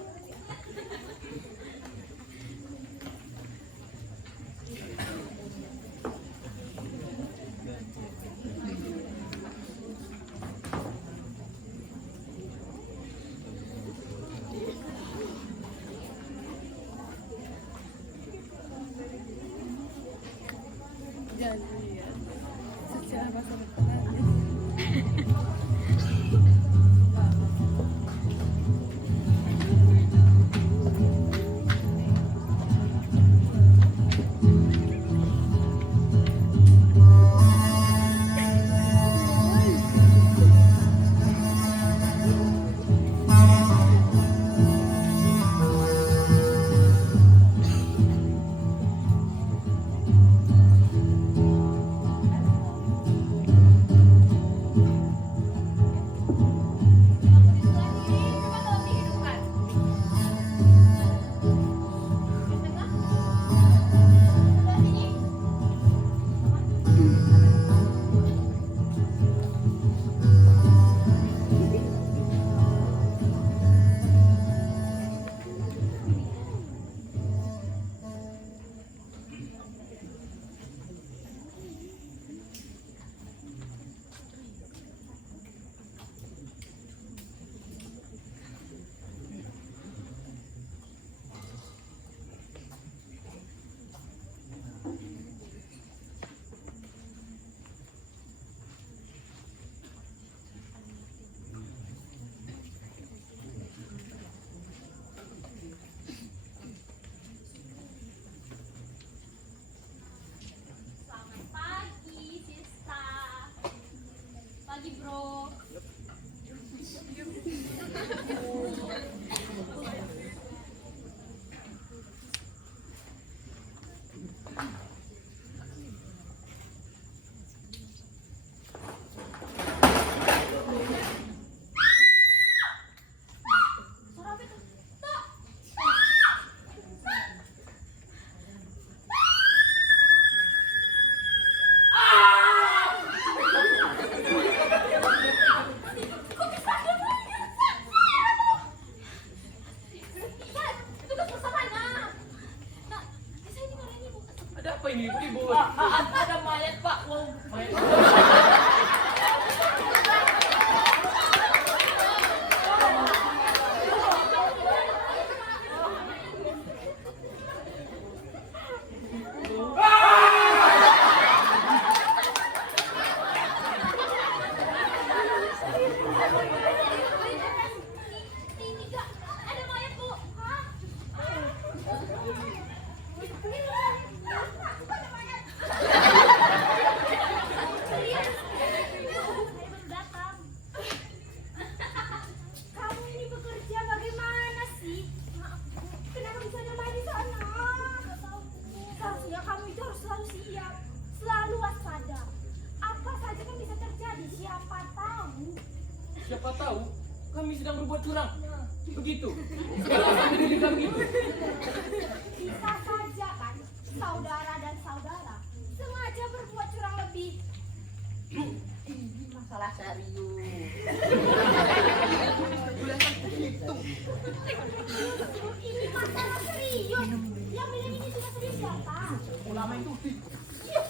Jadi ya, secara masa depan. ini ribut. Ada mayat Pak. Wow, mayat. Tiga, ada mayat Bu. Hah? Ada mayat. Serius? Saya baru datang. Kamu ini bekerja bagaimana sih? Kenapa bisa ada mayat di sana? Nggak tahu. Seharusnya kamu itu harus selalu siap, selalu waspada. Apa saja kan bisa terjadi, siapa tahu. Siapa tahu kami sedang berbuat curang. Begitu. Sekarang sampai dibilang begitu. Bisa saja kan saudara dan saudara sengaja berbuat curang lebih. Ini masalah serius. Ini masalah serius. Yang bilang ini sudah serius siapa? Ulama itu Iya.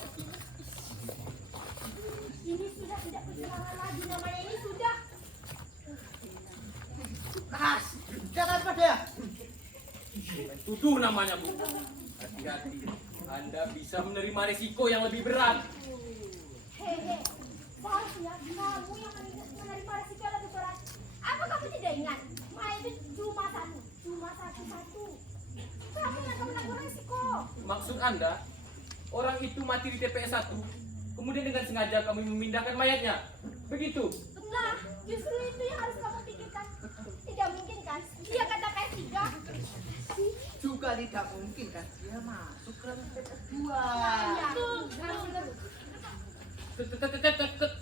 Ini sudah tidak kecurangan lagi, namanya ini sudah. Keras. Jangan pada. Tuduh namanya, Bu. Hati-hati. Anda bisa menerima risiko yang lebih berat. Hehe. Seharusnya kamu yang menerima resiko yang lebih berat. Apa kamu tidak ingat? Mayat itu cuma satu. Kamu yang akan menanggung resiko. Maksud Anda, orang itu mati di TPS 1, kemudian dengan sengaja kami memindahkan mayatnya. Begitu. Nah, justru itu yang harus kamu pikirkan. Tidak mungkin kan? Dia kata PS3. Juga tidak mungkin kan dia masuk ke TPS 2. Iya.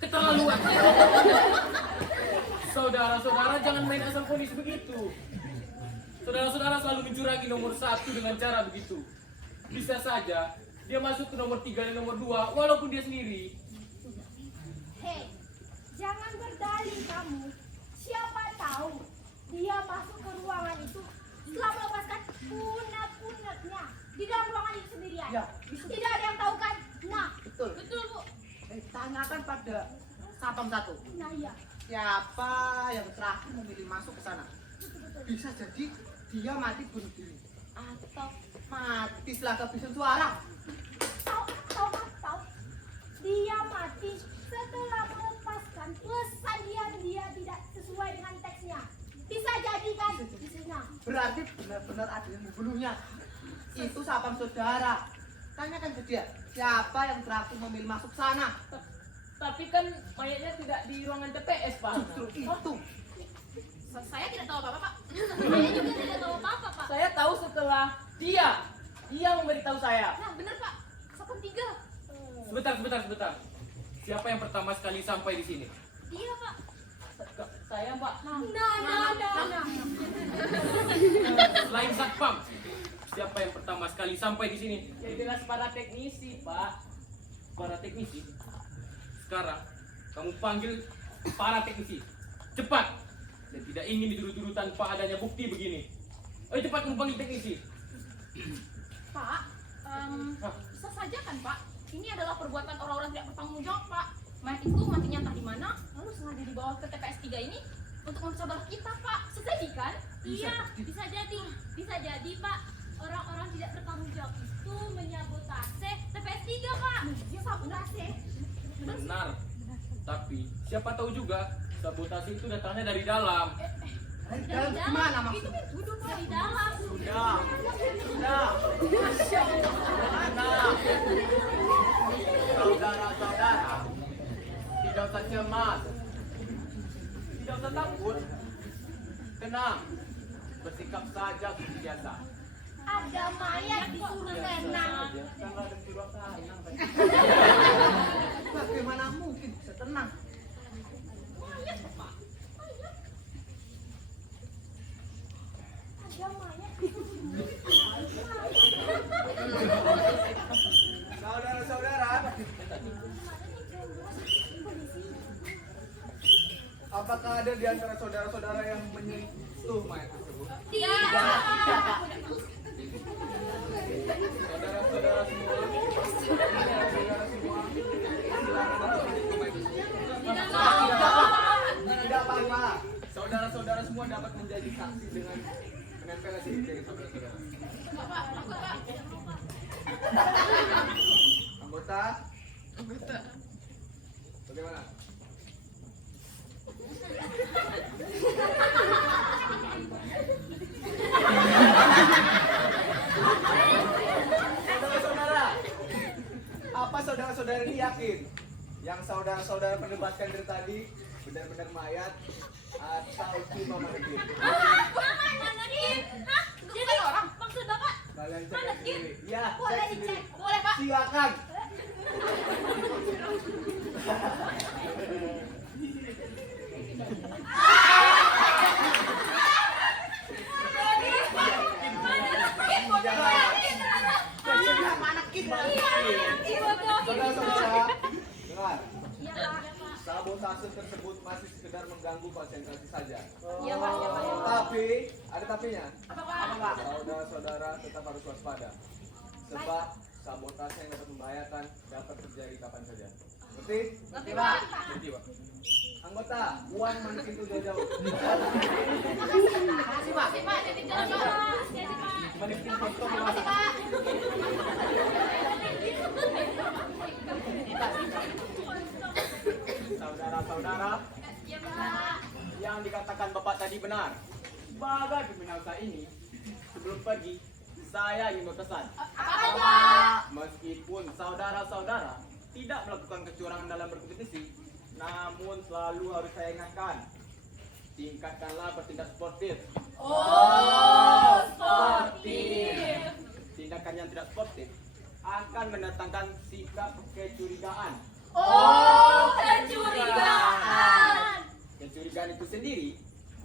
Keterlaluan. Saudara-saudara jangan main asal ponis begitu. Saudara-saudara selalu mencurangi nomor 1 dengan cara begitu. Bisa saja dia masuk ke nomor 3 dan nomor 2 walaupun dia sendiri. Hei, jangan berdalih kamu. Siapa tahu dia masuk ke ruangan itu setelah melepaskan punat-punatnya di dalam ruangan itu sendirian. Ya. Tidak ada yang tahu kan? Nah, Betul. betul Bu. Tanyakan pada Satpam 1. Nah iya. Siapa yang terakhir memilih masuk ke sana? Bisa jadi dia mati bunuh diri atau mati setelah kehabisan suara. Tahu. Dia mati setelah melepaskan pesan dia tidak sesuai dengan teksnya. Bisa jadi kan? Bisa. Berarti benar-benar ada yang membunuhnya. Itu Satpam saudara. Tanyakan ke dia, siapa yang terakhir memilih masuk sana? Tapi kan mayatnya tidak di ruangan TPS, Pak. Justru itu. Saya tidak tahu apa-apa, Pak. Saya juga tidak tahu apa-apa, Pak. Saya tahu setelah dia memberitahu saya. Nah, benar, Pak. Satpam 3. Sebentar. Siapa yang pertama sekali sampai di sini? Iya, Pak. Saya, Pak. Nah. Selain Satpam, siapa yang pertama sekali sampai di sini? Ya jelas para teknisi, Pak. Para teknisi. Sekarang kamu panggil para teknisi. Cepat. Saya tidak ingin dituduh-tuduh tanpa adanya bukti begini. Ayo cepat kamu panggil teknisi. Pak, bisa saja kan, Pak? Ini adalah perbuatan orang-orang tidak bertanggung jawab, Pak. Mayat itu matinya entah di mana, lalu sengaja dibawa ke TPS 3 ini untuk mencoba kita, Pak. Sedih kan? Iya, bisa jadi Pak. Orang-orang tidak bertanggung jawab itu menyabotase TPS 3 Pak. Dia sabotase. Benar. Tapi siapa tahu juga sabotase itu datangnya dari dalam. Dari dalam gimana Itu maksudnya? kan duduk dari dalam. Sudah. Saudara-saudara, tidak usah cemas, tidak usah takut, tenang, bersikap saja seperti biasa. Ada mayat disuruh tenang. Kan ada suruh tenang. Bagaimana mungkin bisa tenang? Mayat Pak. Mayat. Ada mayat disuruh Saudara-saudara, apakah ada di antara saudara-saudara yang menyentuh mayat tersebut? Tidak. Saudara-saudara semua, saksi dengan menempel di jari saudara-saudara. Anggota? Bagaimana? Saudara-saudara, apa saudara-saudara ini yakin yang saudara-saudara perdebatkan dari tadi benar-benar mayat atau cuma manegin? Jadi orang maksud Bapak Kalian cek sendiri. Ya, Boleh cek sendiri. dicek. boleh Pak. Silakan. Saudara-saudara, dengar. Sabotase tersebut masih sekedar mengganggu konsentrasi saja. Iya Pak, iya Pak. Tapi, ada tapinya. Apa Pak? Saudara-saudara tetap harus waspada. Sebab sabotase yang dapat membahayakan dapat terjadi kapan saja. Ngerti? Ngerti Pak. Ngerti, Pak. Anggota, buang manis itu jauh-jauh. Makasih Pak, jadi jalan Pak. Manis itu foto Makasih Pak. Saudara-saudara, Iya Pak. yang dikatakan Bapak tadi benar. Sebagai pimpinan usaha ini, sebelum pergi, saya ingin berpesan. Apa Pak? Meskipun saudara-saudara tidak melakukan kecurangan dalam berkompetisi, namun selalu harus saya ingatkan, tingkatkanlah bertindak sportif. Oh, sportif. Tindakan yang tidak sportif akan mendatangkan sikap kecurigaan. Oh, kecurigaan. Kecurigaan itu sendiri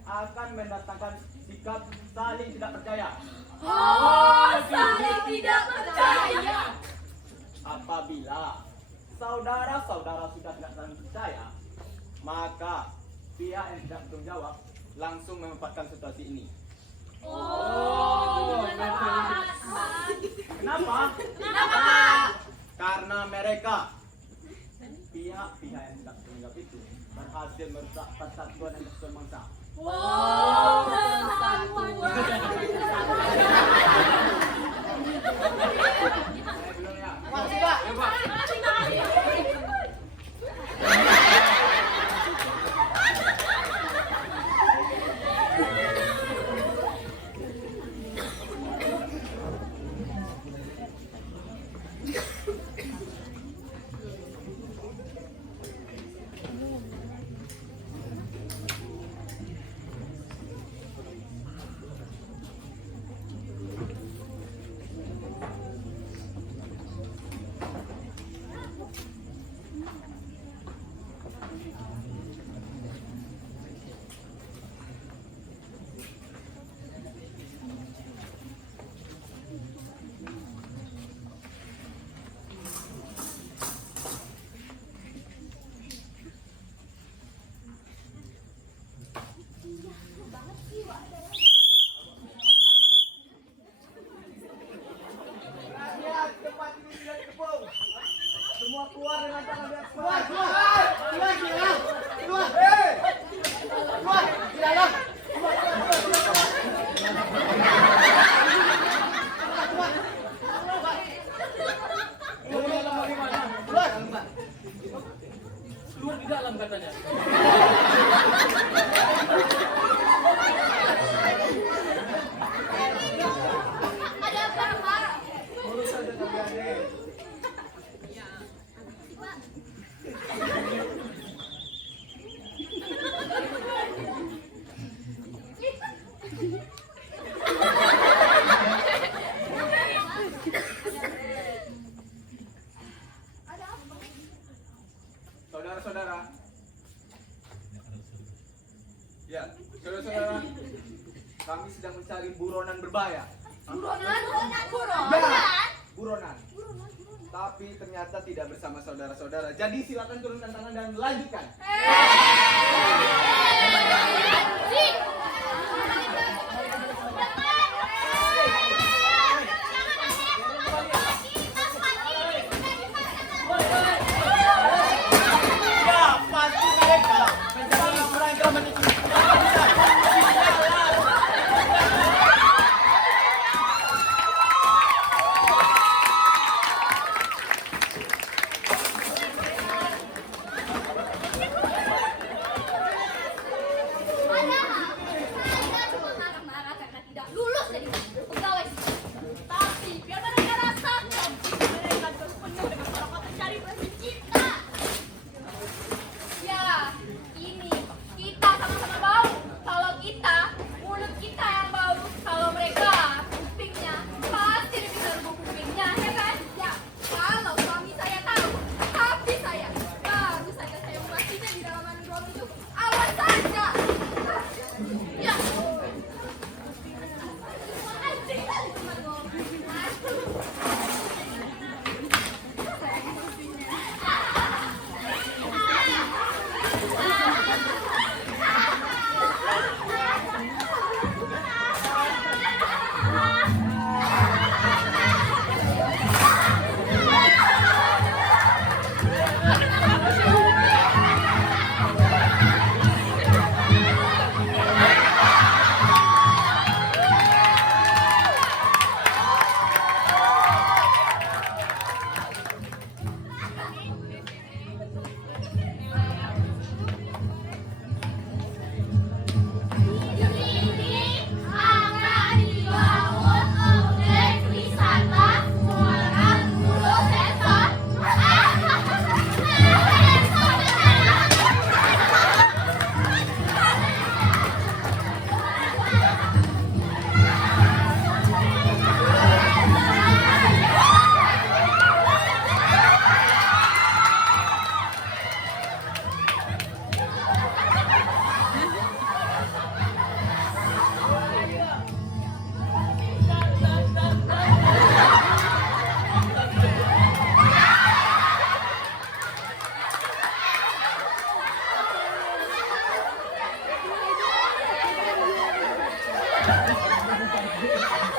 akan mendatangkan sikap saling tidak percaya. Oh, saling tidak percaya. Apabila saudara-saudara sudah tidak saling percaya, maka pihak yang tidak bertanggung jawab langsung memanfaatkan situasi ini. Oh, Kenapa? Kenapa? Karena mereka pihak-pihak yang tidak bertanggung jawab itu berhasil merusak persatuan dan kesatuan bangsa. Oh, persatuan. Saya belum ya. Makasih Pak. Rakyat, tempat ini sudah dikepung. Semua keluar dengan tangan di atas. Keluar. Hei! Keluar, di dalam. Keluar di dalam katanya. Ada apa Pak? Urus saja kalian. Saudara-saudara. Ya, saudara-saudara. Kami sedang mencari buronan berbahaya. Buronan? Ya, buronan. Tapi ternyata tidak bersama saudara-saudara. Jadi silakan turunkan tangan dan lanjutkan. Ya, pasti mereka mencari mereka menuju. Pak.